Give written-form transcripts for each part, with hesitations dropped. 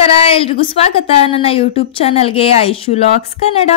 ನಮಸ್ಕಾರ ಎಲ್ರಿಗೂ ಸ್ವಾಗತ ನನ್ನ ಯೂಟ್ಯೂಬ್ ಚಾನಲ್ಗೆ ಐಶು ಲಾಕ್ಸ್ ಕನ್ನಡ.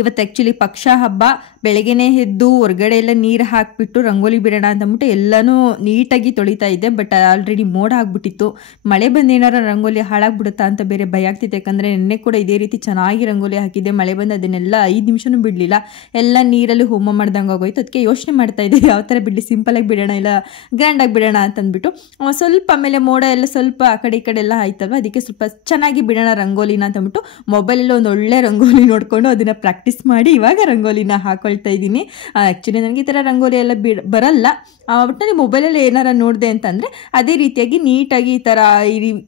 ಇವತ್ತು ಆ್ಯಕ್ಚುಲಿ ಪಕ್ಷ ಹಬ್ಬ. ಬೆಳಗ್ಗೆನೇ ಎದ್ದು ಹೊರಗಡೆ ಎಲ್ಲ ನೀರು ಹಾಕಿಬಿಟ್ಟು ರಂಗೋಲಿ ಬಿಡೋಣ ಅಂತಂದ್ಬಿಟ್ಟು ಎಲ್ಲನೂ ನೀಟಾಗಿ ತೊಳಿತಾ ಇದ್ದೆ. ಬಟ್ ಆಲ್ರೆಡಿ ಮೋಡ ಆಗ್ಬಿಟ್ಟಿತ್ತು. ಮಳೆ ಬಂದು ಏನಾರ ರಂಗೋಲಿ ಹಾಳಾಗ್ಬಿಡುತ್ತಾ ಅಂತ ಬೇರೆ ಭಯ ಆಗ್ತಿತ್ತು. ಯಾಕಂದರೆ ನಿನ್ನೆ ಕೂಡ ಇದೇ ರೀತಿ ಚೆನ್ನಾಗಿ ರಂಗೋಲಿ ಹಾಕಿದ್ದೆ. ಮಳೆ ಬಂದು ಅದನ್ನೆಲ್ಲ 5 ನಿಮಿಷನೂ ಬಿಡಲಿಲ್ಲ. ಎಲ್ಲ ನೀರಲ್ಲಿ ಹೋಮ ಮಾಡ್ದಂಗೆ ಆಗೋಯ್ತು. ಅದಕ್ಕೆ ಯೋಚನೆ ಮಾಡ್ತಾ ಇದ್ದೆ ಯಾವ ಥರ ಬಿಡಲಿ, ಸಿಂಪಲಾಗಿ ಬಿಡೋಣ ಇಲ್ಲ ಗ್ರ್ಯಾಂಡಾಗಿ ಬಿಡೋಣ ಅಂತಂದ್ಬಿಟ್ಟು. ಸ್ವಲ್ಪ ಆಮೇಲೆ ಮೋಡ ಎಲ್ಲ ಸ್ವಲ್ಪ ಆ ಕಡೆ ಈ ಕಡೆ ಎಲ್ಲ ಆಯ್ತಲ್ವ, ಅದಕ್ಕೆ ಸ್ವಲ್ಪ ಚೆನ್ನಾಗಿ ಬಿಡೋಣ ರಂಗೋಲಿನ ಅಂತಂದ್ಬಿಟ್ಟು ಮೊಬೈಲಲ್ಲಿ ಒಂದು ಒಳ್ಳೆ ರಂಗೋಲಿ ನೋಡಿಕೊಂಡು ಅದನ್ನು ಪ್ರಾಕ್ಟೀಸ್ ಮಾಡಿ ಇವಾಗ ರಂಗೋಲಿನ ಹಾಕೊಳ್ತಾ ಇದ್ದೀನಿ. ಆ್ಯಕ್ಚುಲಿ ನನಗೆ ಈ ಥರ ರಂಗೋಲಿ ಎಲ್ಲ ಬರಲ್ಲ. ಒಟ್ಟಿನಲ್ಲಿ ಮೊಬೈಲಲ್ಲಿ ಏನಾರ ನೋಡಿದೆ ಅಂತಂದರೆ ಅದೇ ರೀತಿಯಾಗಿ ನೀಟಾಗಿ ಈ ಥರ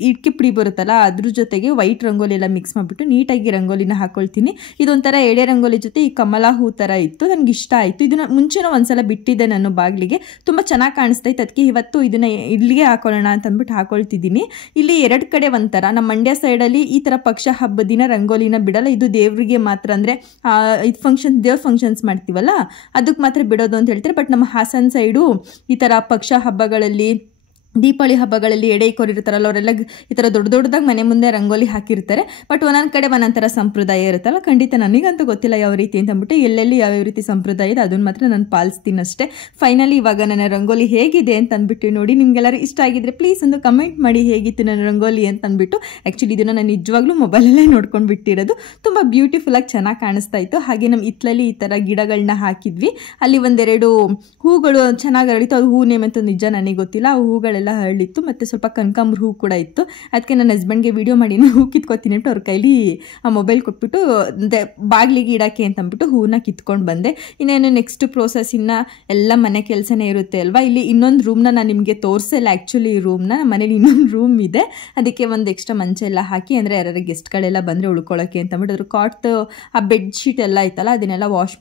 ಇಟ್ಕೆ ಪುಡಿ ಬರುತ್ತಲ್ಲ ಅದ್ರ ಜೊತೆಗೆ ವೈಟ್ ರಂಗೋಲಿ ಎಲ್ಲ ಮಿಕ್ಸ್ ಮಾಡಿಬಿಟ್ಟು ನೀಟಾಗಿ ರಂಗೋಲಿನ ಹಾಕೊಳ್ತೀನಿ. ಇದೊಂಥರ ಎಳೆ ರಂಗೋಲಿ ಜೊತೆ ಈ ಕಮಲ ಹೂ ಥರ ಇತ್ತು, ನನಗೆ ಇಷ್ಟ ಆಯಿತು. ಇದನ್ನು ಮುಂಚೆನೂ ಒಂದ್ಸಲ ಬಿಟ್ಟಿದ್ದೆ ನಾನು ಬಾಗಿಲಿಗೆ, ತುಂಬ ಚೆನ್ನಾಗಿ ಕಾಣಿಸ್ತಾ ಇತ್ತು. ಅದಕ್ಕೆ ಇವತ್ತು ಇದನ್ನು ಇಲ್ಲಿಗೆ ಹಾಕೊಳ್ಳೋಣ ಅಂತ ಅಂದ್ಬಿಟ್ಟು ಹಾಕೊಳ್ತಿದ್ದೀನಿ. ಇಲ್ಲಿ 2 ಕಡೆ ಒಂಥರ, ನಮ್ಮ ಮಂಡ್ಯ ಸೈಡಲ್ಲಿ ಈ ಥರ ಪಕ್ಷ ಹಬ್ಬದ ದಿನ ರಂಗೋಲಿನ ಬಿಡಲ್ಲ. ಇದು ದೇವರಿಗೆ ಮಾತ್ರ, ಅಂದರೆ ಇದು ದೇವ್ರ ಫಂಕ್ಷನ್ಸ್ ಮಾಡ್ತೀವಲ್ಲ ಅದಕ್ಕೆ ಮಾತ್ರ ಬಿಡೋದು ಅಂತ ಹೇಳ್ತಾರೆ. ಬಟ್ ನಮ್ಮ ಹಾಸನ ಸೈಡು ಈ ಥರ ಪಕ್ಷ ಹಬ್ಬಗಳಲ್ಲಿ, ದೀಪಾವಳಿ ಹಬ್ಬಗಳಲ್ಲಿ ಎಡೆ ಕೊರಿರ್ತಾರಲ್ಲ ಅವರೆಲ್ಲ ಈ ಥರ ದೊಡ್ಡ ದೊಡ್ಡದಾಗಿ ಮನೆ ಮುಂದೆ ರಂಗೋಲಿ ಹಾಕಿರ್ತಾರೆ. ಬಟ್ ಒಂದೊಂದು ಕಡೆ ಒಂದೊಂಥರ ಸಂಪ್ರದಾಯ ಇರುತ್ತಲ್ಲ. ಖಂಡಿತ ನನಗಂತೂ ಗೊತ್ತಿಲ್ಲ ಯಾವ ರೀತಿ ಅಂತ ಅಂದ್ಬಿಟ್ಟು, ಎಲ್ಲೆಲ್ಲಿ ಯಾವ್ಯಾವ ರೀತಿ ಸಂಪ್ರದಾಯ ಇದೆ ಅದನ್ನು ಮಾತ್ರ ನಾನು ಪಾಲಿಸ್ತೀನಿ ಅಷ್ಟೇ. ಫೈನಲಿ ಇವಾಗ ನನ್ನ ರಂಗೋಲಿ ಹೇಗಿದೆ ಅಂತ ಅಂದ್ಬಿಟ್ಟು ನೋಡಿ. ನಿಮ್ಗೆಲ್ಲರೂ ಇಷ್ಟ ಆಗಿದ್ರೆ ಪ್ಲೀಸ್ ಒಂದು ಕಮೆಂಟ್ ಮಾಡಿ ಹೇಗಿತ್ತು ನನ್ನ ರಂಗೋಲಿ ಅಂತ ಅಂದ್ಬಿಟ್ಟು. ಆ್ಯಕ್ಚುಲಿ ಇದನ್ನು ನಾನು ನಿಜವಾಗ್ಲೂ ಮೊಬೈಲಲ್ಲೇ ನೋಡ್ಕೊಂಡು ಬಿಟ್ಟಿರೋದು. ತುಂಬ ಬ್ಯೂಟಿಫುಲ್ಲಾಗಿ ಚೆನ್ನಾಗಿ ಕಾಣಿಸ್ತಾ ಇತ್ತು. ಹಾಗೆ ನಮ್ಮ ಹಿತ್ತಲಲ್ಲಿ ಈ ಥರ ಗಿಡಗಳನ್ನ ಹಾಕಿದ್ವಿ. ಅಲ್ಲಿ 1-2 ಹೂಗಳು ಚೆನ್ನಾಗಿ ಅರಳಿತ್ತು. ಅದು ಹೂ ನೇಮ್ ಅಂತ ನಿಜ ನನಗೆ ಗೊತ್ತಿಲ್ಲ. ಆ ಹೂಗಳೆಲ್ಲ ಹರಳಿತ್ತು. ಮತ್ತು ಸ್ವಲ್ಪ ಕನಕಾಂಬರ ಹೂ ಕೂಡ ಇತ್ತು. ಅದಕ್ಕೆ ನನ್ನ ಹಸ್ಬೆಂಡ್ಗೆ ವಿಡಿಯೋ ಮಾಡಿ ನಾನು ಹೂ ಕಿತ್ಕೊತೀನಿ ಅಂತ ಅವ್ರ ಕೈಲಿ ಆ ಮೊಬೈಲ್ ಕೊಟ್ಬಿಟ್ಟು ಬಾಗಿಲಿಗೆ ಇಡೋಕ್ಕೆ ಅಂತ ಅಂದ್ಬಿಟ್ಟು ಹೂನ ಕಿತ್ಕೊಂಡು ಬಂದೆ. ಇನ್ನೇನು ನೆಕ್ಸ್ಟ್ ಪ್ರೋಸೆಸ್ ಇನ್ನು ಎಲ್ಲ ಮನೆ ಕೆಲಸನೇ ಇರುತ್ತೆ ಅಲ್ವಾ. ಇಲ್ಲಿ ಇನ್ನೊಂದು ರೂಮ್ನ ನಾನು ನಿಮಗೆ ತೋರಿಸಲ್ಲ. ಆ್ಯಕ್ಚುಲಿ ಈ ರೂಮ್ನ ನಮ್ಮ ಮನೇಲಿ ಇನ್ನೊಂದು ರೂಮ್ ಇದೆ. ಅದಕ್ಕೆ ಒಂದು ಎಕ್ಸ್ಟ್ರಾ ಮಂಚ ಎಲ್ಲ ಹಾಕಿ, ಅಂದರೆ ಯಾರು ಗೆಸ್ಟ್ಗಳೆಲ್ಲ ಬಂದರೆ ಉಳ್ಕೊಳ್ಳೋಕ್ಕೆ ಅಂತ ಅಂದ್ಬಿಟ್ಟು ಅದ್ರ ಕಾಟ್ ಆ ಬೆಡ್ಶೀಟ್ ಎಲ್ಲ ಇತ್ತಲ್ಲ ಅದನ್ನೆಲ್ಲ ವಾಶ್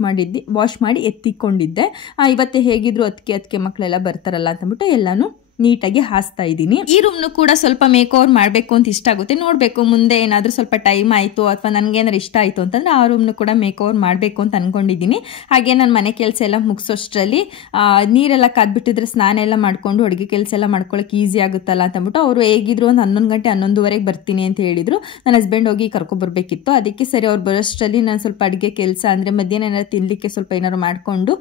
ಮಾಡಿ ಎತ್ತಿಕೊಂಡಿದ್ದೆ. ಇವತ್ತೇ ಹೇಗಿದ್ರು ಅದಕ್ಕೆ ಮಕ್ಕಳೆಲ್ಲ ಬರ್ತಾರಲ್ಲ ಅಂತಂದ್ಬಿಟ್ಟು ಎಲ್ಲನೂ ನೀಟಾಗಿ ಹಾಸ್ತಾ ಇದ್ದೀನಿ. ಈ ರೂಮ್ನು ಕೂಡ ಸ್ವಲ್ಪ ಮೇಕ್ ಓವರ್ ಮಾಡಬೇಕು ಅಂತ ಇಷ್ಟ ಆಗುತ್ತೆ. ನೋಡಬೇಕು ಮುಂದೆ ಏನಾದರೂ ಸ್ವಲ್ಪ ಟೈಮ್ ಆಯಿತು ಅಥವಾ ನನಗೇನಾದ್ರು ಇಷ್ಟ ಆಯಿತು ಅಂತಂದರೆ ಆ ರೂಮ್ನು ಕೂಡ ಮೇಕ್ ಓವರ್ ಮಾಡಬೇಕು ಅಂತ ಅಂದ್ಕೊಂಡಿದ್ದೀನಿ. ಹಾಗೆ ನಾನು ಮನೆ ಕೆಲಸ ಎಲ್ಲ ಮುಗಿಸೋಷ್ಟರಲ್ಲಿ ನೀರೆಲ್ಲ ಕಾದ್ಬಿಟ್ಟಿದ್ರೆ ಸ್ನಾನ ಎಲ್ಲ ಮಾಡಿಕೊಂಡು ಅಡುಗೆ ಕೆಲಸ ಎಲ್ಲ ಮಾಡ್ಕೊಳ್ಳೋಕೆ ಈಸಿ ಆಗುತ್ತಲ್ಲ ಅಂತಂದ್ಬಿಟ್ಟು ಅವರು ಹೇಗಿದ್ರು ಒಂದು 11 ಗಂಟೆ 11:30 ಬರ್ತೀನಿ ಅಂತ ಹೇಳಿದರು. ನನ್ನ ಹಸ್ಬೆಂಡ್ ಹೋಗಿ ಕರ್ಕೊಬರ್ಬೇಕಿತ್ತು. ಅದಕ್ಕೆ ಸರಿ ಅವ್ರು ಬರೋಷ್ಟರಲ್ಲಿ ನಾನು ಸ್ವಲ್ಪ ಅಡುಗೆ ಕೆಲಸ, ಅಂದರೆ ಮಧ್ಯಾಹ್ನ ಏನಾದ್ರು ತಿನ್ನಲಿಕ್ಕೆ ಸ್ವಲ್ಪ ಏನಾದ್ರು ಮಾಡಿಕೊಂಡು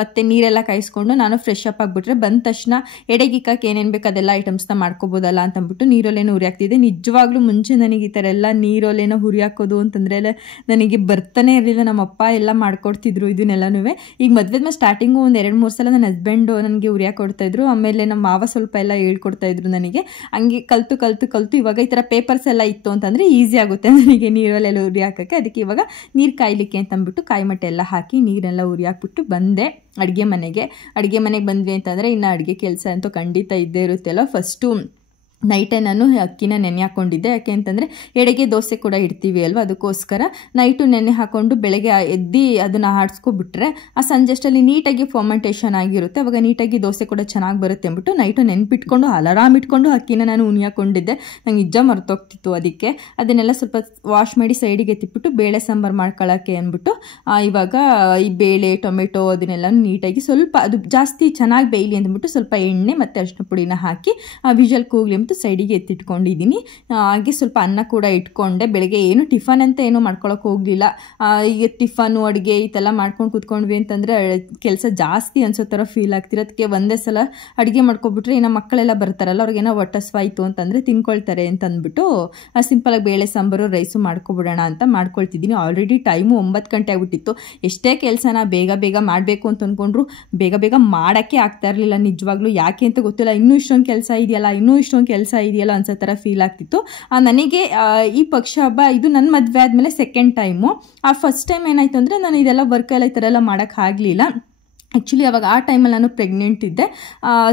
ಮತ್ತು ನೀರೆಲ್ಲ ಕಾಯಿಸ್ಕೊಂಡು ನಾನು ಫ್ರೆಶ್ ಅಪ್ ಆಗಿಬಿಟ್ರೆ ಬಂದ ತಕ್ಷಣ ಎಡೆಗೆ ಏನೇನು ಬೇಕು ಅದೆಲ್ಲ ಐಟಮ್ಸ್ನ ಮಾಡ್ಕೋಬೋದಲ್ಲ ಅಂತ ಅಂದ್ಬಿಟ್ಟು ನೀರೊಲೆನೋ ಹುರಿ ಹಾಕ್ತಿದ್ದೆ. ನಿಜವಾಗ್ಲೂ ಮುಂಚೆ ನನಗೆ ಈ ಥರ ಎಲ್ಲ ನೀರೊಲೆನೋ ಹುರಿ ಹಾಕೋದು ಅಂತಂದರೆ ನನಗೆ ಬರ್ತಾನೆ ಇರಲಿಲ್ಲ. ನಮ್ಮಪ್ಪ ಎಲ್ಲ ಮಾಡ್ಕೊಡ್ತಿದ್ರು ಇದನ್ನೆಲ್ಲನೂ. ಈಗ ಮದುವೆ ಮೇಲೆ ಸ್ಟಾರ್ಟಿಂಗು ಒಂದು 2-3 ಸಲ ನನ್ನ ಹಸ್ಬೆಂಡು ನನಗೆ ಹುರಿ ಹಾಕೊಡ್ತಾಯಿದ್ರು. ಆಮೇಲೆ ನಮ್ಮ ಮಾವ ಸ್ವಲ್ಪ ಎಲ್ಲ ಹೇಳ್ಕೊಡ್ತಾಯಿದ್ರು ನನಗೆ. ಹಂಗೆ ಕಲ್ತು ಇವಾಗ ಈ ಥರ ಪೇಪರ್ಸ್ ಎಲ್ಲ ಇತ್ತು ಅಂತಂದರೆ ಈಸಿ ಆಗುತ್ತೆ ನನಗೆ ನೀರೊಲೆಲ್ಲ ಹುರಿ ಹಾಕೋಕ್ಕೆ. ಅದಕ್ಕೆ ಇವಾಗ ನೀರು ಕಾಯಲಿಕ್ಕೆ ಅಂತ ಅಂದ್ಬಿಟ್ಟು ಕಾಯಿಮಟ್ಟೆ ಎಲ್ಲ ಹಾಕಿ ನೀರೆಲ್ಲ ಹುರಿ ಹಾಕ್ಬಿಟ್ಟು ಬಂದೆ ಅಡುಗೆ ಮನೆಗೆ ಬಂದ್ವಿ ಅಂತಂದರೆ ಇನ್ನು ಅಡುಗೆ ಕೆಲಸ ಅಂತೂ ಖಂಡಿತ ಇದ್ದೇ ಇರುತ್ತಲ್ಲ. ಫಸ್ಟು ನೈಟೇ ನಾನು ಅಕ್ಕಿನ ನೆನೆ ಹಾಕ್ಕೊಂಡಿದ್ದೆ. ಯಾಕೆ ಅಂತಂದರೆ ಎಡೆಗೆ ದೋಸೆ ಕೂಡ ಇಡ್ತೀವಿ ಅಲ್ವಾ, ಅದಕ್ಕೋಸ್ಕರ ನೈಟು ನೆನೆ ಹಾಕ್ಕೊಂಡು ಬೆಳಗ್ಗೆ ಎದ್ದು ಅದನ್ನು ಆಡಿಸ್ಕೊಬಿಟ್ರೆ ಆ ಸಂಜೆಷ್ಟಲ್ಲಿ ನೀಟಾಗಿ ಫರ್ಮೆಂಟೇಷನ್ ಆಗಿರುತ್ತೆ. ಅವಾಗ ನೀಟಾಗಿ ದೋಸೆ ಕೂಡ ಚೆನ್ನಾಗಿ ಬರುತ್ತೆ ಅಂದ್ಬಿಟ್ಟು ನೈಟು ನೆನ್ಪಿಟ್ಕೊಂಡು ಅಲಾರಾಮ್ ಇಟ್ಕೊಂಡು ಅಕ್ಕಿನ ನಾನು ಉನಿ ಹಾಕ್ಕೊಂಡಿದ್ದೆ. ನಂಗೆ ನಿಜ ಮರ್ತೋಗ್ತಿತ್ತು. ಅದಕ್ಕೆ ಅದನ್ನೆಲ್ಲ ಸ್ವಲ್ಪ ವಾಶ್ ಮಾಡಿ ಸೈಡಿಗೆ ಎತ್ತಿಬಿಟ್ಟು ಬೇಳೆ ಸಾಂಬಾರು ಮಾಡ್ಕೊಳ್ಳೋಕ್ಕೆ ಅಂದ್ಬಿಟ್ಟು ಇವಾಗ ಈ ಬೇಳೆ ಟೊಮೆಟೊ ಅದನ್ನೆಲ್ಲ ನೀಟಾಗಿ ಸ್ವಲ್ಪ ಅದು ಜಾಸ್ತಿ ಚೆನ್ನಾಗಿ ಬೇಯಲಿ ಅಂದ್ಬಿಟ್ಟು ಸ್ವಲ್ಪ ಎಣ್ಣೆ ಮತ್ತು ಅರಿಶಿನ ಪುಡಿನ ಹಾಕಿ ವಿಜಲ್ ಕೂಗಲಿ ಅಂತ ಸೈಡಿಗೆ ಎತ್ತಿಟ್ಕೊಂಡಿದ್ದೀನಿ. ಹಾಗೆ ಸ್ವಲ್ಪ ಅನ್ನ ಕೂಡ ಇಟ್ಕೊಂಡೆ. ಬೆಳಗ್ಗೆ ಏನು ಟಿಫನ್ ಅಂತ ಏನೂ ಮಾಡ್ಕೊಳಕ್ಕೆ ಹೋಗಲಿಲ್ಲ. ಈಗ ಟಿಫನು ಅಡುಗೆ ಇದೆಲ್ಲ ಮಾಡ್ಕೊಂಡು ಕೂತ್ಕೊಂಡ್ವಿ ಅಂತಂದರೆ ಕೆಲಸ ಜಾಸ್ತಿ ಅನ್ಸೋ ಥರ ಫೀಲ್ ಆಗ್ತಿರೋದಕ್ಕೆ ಒಂದೇ ಸಲ ಅಡುಗೆ ಮಾಡ್ಕೊಬಿಟ್ರೆ ಇನ್ನು ಮಕ್ಕಳೆಲ್ಲ ಬರ್ತಾರಲ್ಲ ಅವ್ರಿಗೇನೋ ಹೊಟ್ಟಸ್ವಾಯಿತು ಅಂತಂದರೆ ತಿನ್ಕೊಳ್ತಾರೆ ಅಂತ ಅಂದ್ಬಿಟ್ಟು ಸಿಂಪಲಾಗಿ ಬೇಳೆ ಸಾಂಬಾರು ರೈಸು ಮಾಡ್ಕೊಬಿಡೋಣ ಅಂತ ಮಾಡ್ಕೊಳ್ತಿದ್ದೀನಿ. ಆಲ್ರೆಡಿ ಟೈಮು 9 ಗಂಟೆ ಆಗ್ಬಿಟ್ಟಿತ್ತು. ಎಷ್ಟೇ ಕೆಲಸನ ಬೇಗ ಮಾಡಬೇಕು ಅಂತ ಅಂದ್ಕೊಂಡ್ರು ಬೇಗ ಮಾಡೋಕ್ಕೆ ಆಗ್ತಾ ಇರಲಿಲ್ಲ. ನಿಜವಾಗ್ಲೂ ಯಾಕೆ ಅಂತ ಗೊತ್ತಿಲ್ಲ. ಇನ್ನೂ ಇಷ್ಟೊಂದು ಕೆಲಸ ಇದೆಯಲ್ಲ ಅನ್ಸೋ ಥರ ಫೀಲ್ ಆಗ್ತಿತ್ತು ನನಗೆ. ಈ ಪಕ್ಷ ಹಬ್ಬ ಇದು ನನ್ನ ಮದುವೆ ಆದಮೇಲೆ 2nd ಟೈಮು. ಫಸ್ಟ್ ಟೈಮ್ ಏನಾಯಿತು ಅಂದರೆ ನಾನು ಇದೆಲ್ಲ ವರ್ಕೆಲ್ಲ ಈ ಥರ ಎಲ್ಲ ಮಾಡೋಕ್ಕಾಗಲಿಲ್ಲ. ಆ್ಯಕ್ಚುಲಿ ಅವಾಗ ಆ ಟೈಮಲ್ಲಿ ನಾನು ಪ್ರೆಗ್ನೆಂಟ್ ಇದ್ದೆ.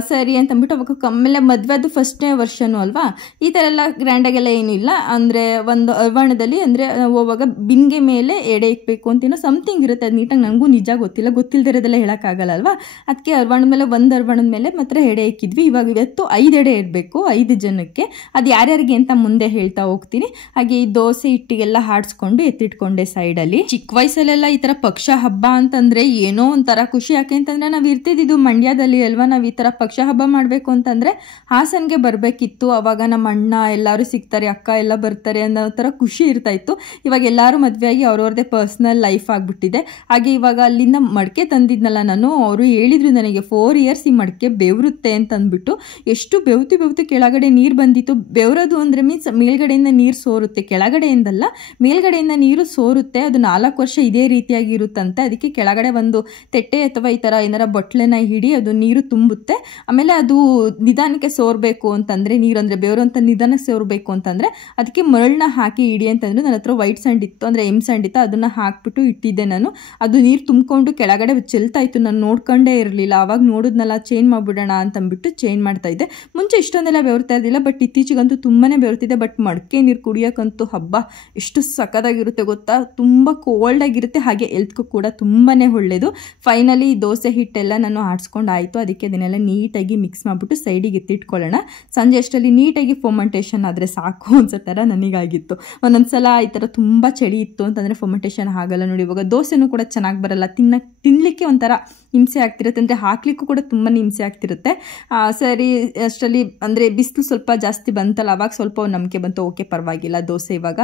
ಸರಿ ಅಂತಂದ್ಬಿಟ್ಟು ಅವಾಗ ಆಮೇಲೆ ಮದುವೆದು ಫಸ್ಟ್ನೇ ವರ್ಷನೂ ಅಲ್ವಾ, ಈ ಥರ ಎಲ್ಲ ಗ್ರ್ಯಾಂಡಾಗೆಲ್ಲ ಏನಿಲ್ಲ. ಅಂದರೆ ಒಂದು ಅರ್ವಾಣದಲ್ಲಿ ಅಂದರೆ ಹೋಗುವಾಗ ಬಿನ್ಗೆ ಮೇಲೆ ಎಡೆ ಇಕ್ಬೇಕು ಅಂತೇನೋ ಸಮಥಿಂಗ್ ಇರುತ್ತೆ. ಅದು ನೀಟಾಗಿ ನನಗೂ ನಿಜ ಗೊತ್ತಿಲ್ಲದಿರೋದೆಲ್ಲ ಹೇಳೋಕ್ಕಾಗಲ್ಲ ಅಲ್ವಾ. ಅದಕ್ಕೆ ಅರ್ವಾಣದ ಮೇಲೆ ಒಂದು ಅರ್ವಾಣದ ಮೇಲೆ ಮಾತ್ರ ಎಡೆ ಇಕ್ಕಿದ್ವಿ. ಇವಾಗ ಇವತ್ತು 5 ಎಡೆ ಇರಬೇಕು 5 ಜನಕ್ಕೆ. ಅದು ಯಾರ್ಯಾರಿಗೆ ಅಂತ ಮುಂದೆ ಹೇಳ್ತಾ ಹೋಗ್ತೀನಿ. ಹಾಗೆ ಈ ದೋಸೆ ಹಿಟ್ಟಿಗೆಲ್ಲ ಹಾಡಿಸ್ಕೊಂಡು ಎತ್ತಿಟ್ಕೊಂಡೆ ಸೈಡಲ್ಲಿ. ಚಿಕ್ಕ ವಯಸ್ಸಲ್ಲೆಲ್ಲ ಈ ಥರ ಪಕ್ಷ ಹಬ್ಬ ಅಂತಂದರೆ ಏನೋ ಒಂಥರ ಖುಷಿ. ಯಾಕೆಂತಂದರೆ ನಾವು ಇರ್ತಿದ್ದು ಮಂಡ್ಯದಲ್ಲಿ ಅಲ್ವಾ. ನಾವು ಈ ಥರ ಪಕ್ಷ ಹಬ್ಬ ಮಾಡಬೇಕು ಅಂತಂದರೆ ಹಾಸನ್ಗೆ ಬರಬೇಕಿತ್ತು. ಅವಾಗ ನಮ್ಮ ಅಣ್ಣ ಎಲ್ಲರೂ ಸಿಗ್ತಾರೆ, ಅಕ್ಕ ಎಲ್ಲ ಬರ್ತಾರೆ ಅನ್ನೋ ಥರ ಖುಷಿ ಇರ್ತಾಯಿತ್ತು. ಇವಾಗ ಎಲ್ಲರೂ ಮದುವೆಯಾಗಿ ಅವ್ರವ್ರದ್ದೇ ಪರ್ಸ್ನಲ್ ಲೈಫ್ ಆಗಿಬಿಟ್ಟಿದೆ. ಹಾಗೆ ಇವಾಗ ಅಲ್ಲಿಂದ ಮಡಿಕೆ ತಂದಿದ್ನಲ್ಲ ನಾನು, ಅವರು ಹೇಳಿದ್ರು ನನಗೆ 4 ಇಯರ್ಸ್ ಈ ಮಡಿಕೆ ಬೆವರುತ್ತೆ ಅಂತ ಅಂದ್ಬಿಟ್ಟು. ಎಷ್ಟು ಬೆವ್ತು ಕೆಳಗಡೆ ನೀರು ಬಂದಿತ್ತು. ಬೆವರೋದು ಅಂದರೆ ಮೀನ್ಸ್ ಮೇಲ್ಗಡೆಯಿಂದ ನೀರು ಸೋರುತ್ತೆ, ಕೆಳಗಡೆಯಿಂದಲ್ಲ ಮೇಲ್ಗಡೆಯಿಂದ ನೀರು ಸೋರುತ್ತೆ. ಅದು 4 ವರ್ಷ ಇದೇ ರೀತಿಯಾಗಿ ಇರುತ್ತಂತೆ. ಅದಕ್ಕೆ ಕೆಳಗಡೆ ಒಂದು ತೆಟ್ಟೆ ಅಥವಾ ಈ ಥರ ಏನಾರ ಬಟ್ಲನ್ನ ಹಿಡಿ, ಅದು ನೀರು ತುಂಬುತ್ತೆ. ಆಮೇಲೆ ಅದು ನಿಧಾನಕ್ಕೆ ಸೋರಬೇಕು ಅಂತಂದರೆ, ನೀರು ಅಂದರೆ ಬೆವರು ಅಂತ ನಿಧಾನಕ್ಕೆ ಸೋರಬೇಕು ಅಂತಂದರೆ ಅದಕ್ಕೆ ಮರಳನ್ನ ಹಾಕಿ ಇಡಿ ಅಂತಂದರೆ ನನ್ನ ಹತ್ರ ವೈಟ್ ಸ್ಯಾಂಡ್ ಇತ್ತು, ಅಂದರೆ ಸ್ಯಾಂಡ್ ಇತ್ತು, ಅದನ್ನು ಹಾಕ್ಬಿಟ್ಟು ಇಟ್ಟಿದ್ದೆ ನಾನು. ಅದು ನೀರು ತುಂಬಿಕೊಂಡು ಕೆಳಗಡೆ ಚೆಲ್ತಾ ಇತ್ತು. ನಾನು ನೋಡ್ಕೊಂಡೇ ಇರಲಿಲ್ಲ. ಆವಾಗ ನೋಡಿದ್ನಲ್ಲ ಚೇಂಜ್ ಮಾಡಿಬಿಡೋಣ ಅಂತಂದ್ಬಿಟ್ಟು ಚೇಂಜ್ ಮಾಡ್ತಾಯಿದ್ದೆ. ಮುಂಚೆ ಇಷ್ಟೊಂದೆಲ್ಲ ಬೆವರ್ತಾ ಇರಲಿಲ್ಲ, ಬಟ್ ಇತ್ತೀಚೆಗಂತೂ ತುಂಬಾ ಬೆವರ್ತಿದೆ. ಬಟ್ ಮಡಿಕೆ ನೀರು ಕುಡಿಯೋಕ್ಕಂತೂ ಹಬ್ಬ ಎಷ್ಟು ಸಖತ್ತಾಗಿರುತ್ತೆ ಗೊತ್ತಾ. ತುಂಬ ಕೋಲ್ಡಾಗಿರುತ್ತೆ, ಹಾಗೆ ಹೆಲ್ತ್ಗೂ ಕೂಡ ತುಂಬಾ ಒಳ್ಳೆಯದು. ಫೈನಲಿ ದೋಸೆ ಹಿಟ್ಟೆಲ್ಲ ನಾನು ಆಡಿಸ್ಕೊಂಡು ಆಯಿತು. ಅದಕ್ಕೆ ಅದನ್ನೆಲ್ಲ ನೀಟಾಗಿ ಮಿಕ್ಸ್ ಮಾಡಿಬಿಟ್ಟು ಸೈಡಿಗೆ ಎತ್ತಿಟ್ಕೊಳ್ಳೋಣ. ಸಂಜೆ ಅಷ್ಟರಲ್ಲಿ ನೀಟಾಗಿ ಫರ್ಮೆಂಟೇಷನ್ ಆದರೆ ಸಾಕು ಅನ್ಸೋ ಥರ ನನಗಾಗಿತ್ತು. ಒಂದೊಂದ್ಸಲ ಈ ಥರ ತುಂಬ ಚಳಿ ಇತ್ತು ಅಂತಂದರೆ ಫರ್ಮೆಂಟೇಷನ್ ಆಗಲ್ಲ ನೋಡಿ. ಇವಾಗ ದೋಸೆನೂ ಕೂಡ ಚೆನ್ನಾಗಿ ಬರಲ್ಲ, ತಿನ್ನಲಿಕ್ಕೆ ಒಂಥರ ಹಿಂಸೆ ಆಗ್ತಿರುತ್ತೆ, ಅಂದರೆ ಹಾಕ್ಲಿಕ್ಕೂ ಕೂಡ ತುಂಬಾ ಹಿಂಸೆ ಆಗ್ತಿರುತ್ತೆ. ಸರಿ ಅಷ್ಟರಲ್ಲಿ ಅಂದರೆ ಬಿಸಿಲು ಸ್ವಲ್ಪ ಜಾಸ್ತಿ ಬಂತಲ್ಲ, ಅವಾಗ ಸ್ವಲ್ಪ ನಂಬಿಕೆ ಬಂತು, ಓಕೆ ಪರವಾಗಿಲ್ಲ ದೋಸೆ ಇವಾಗ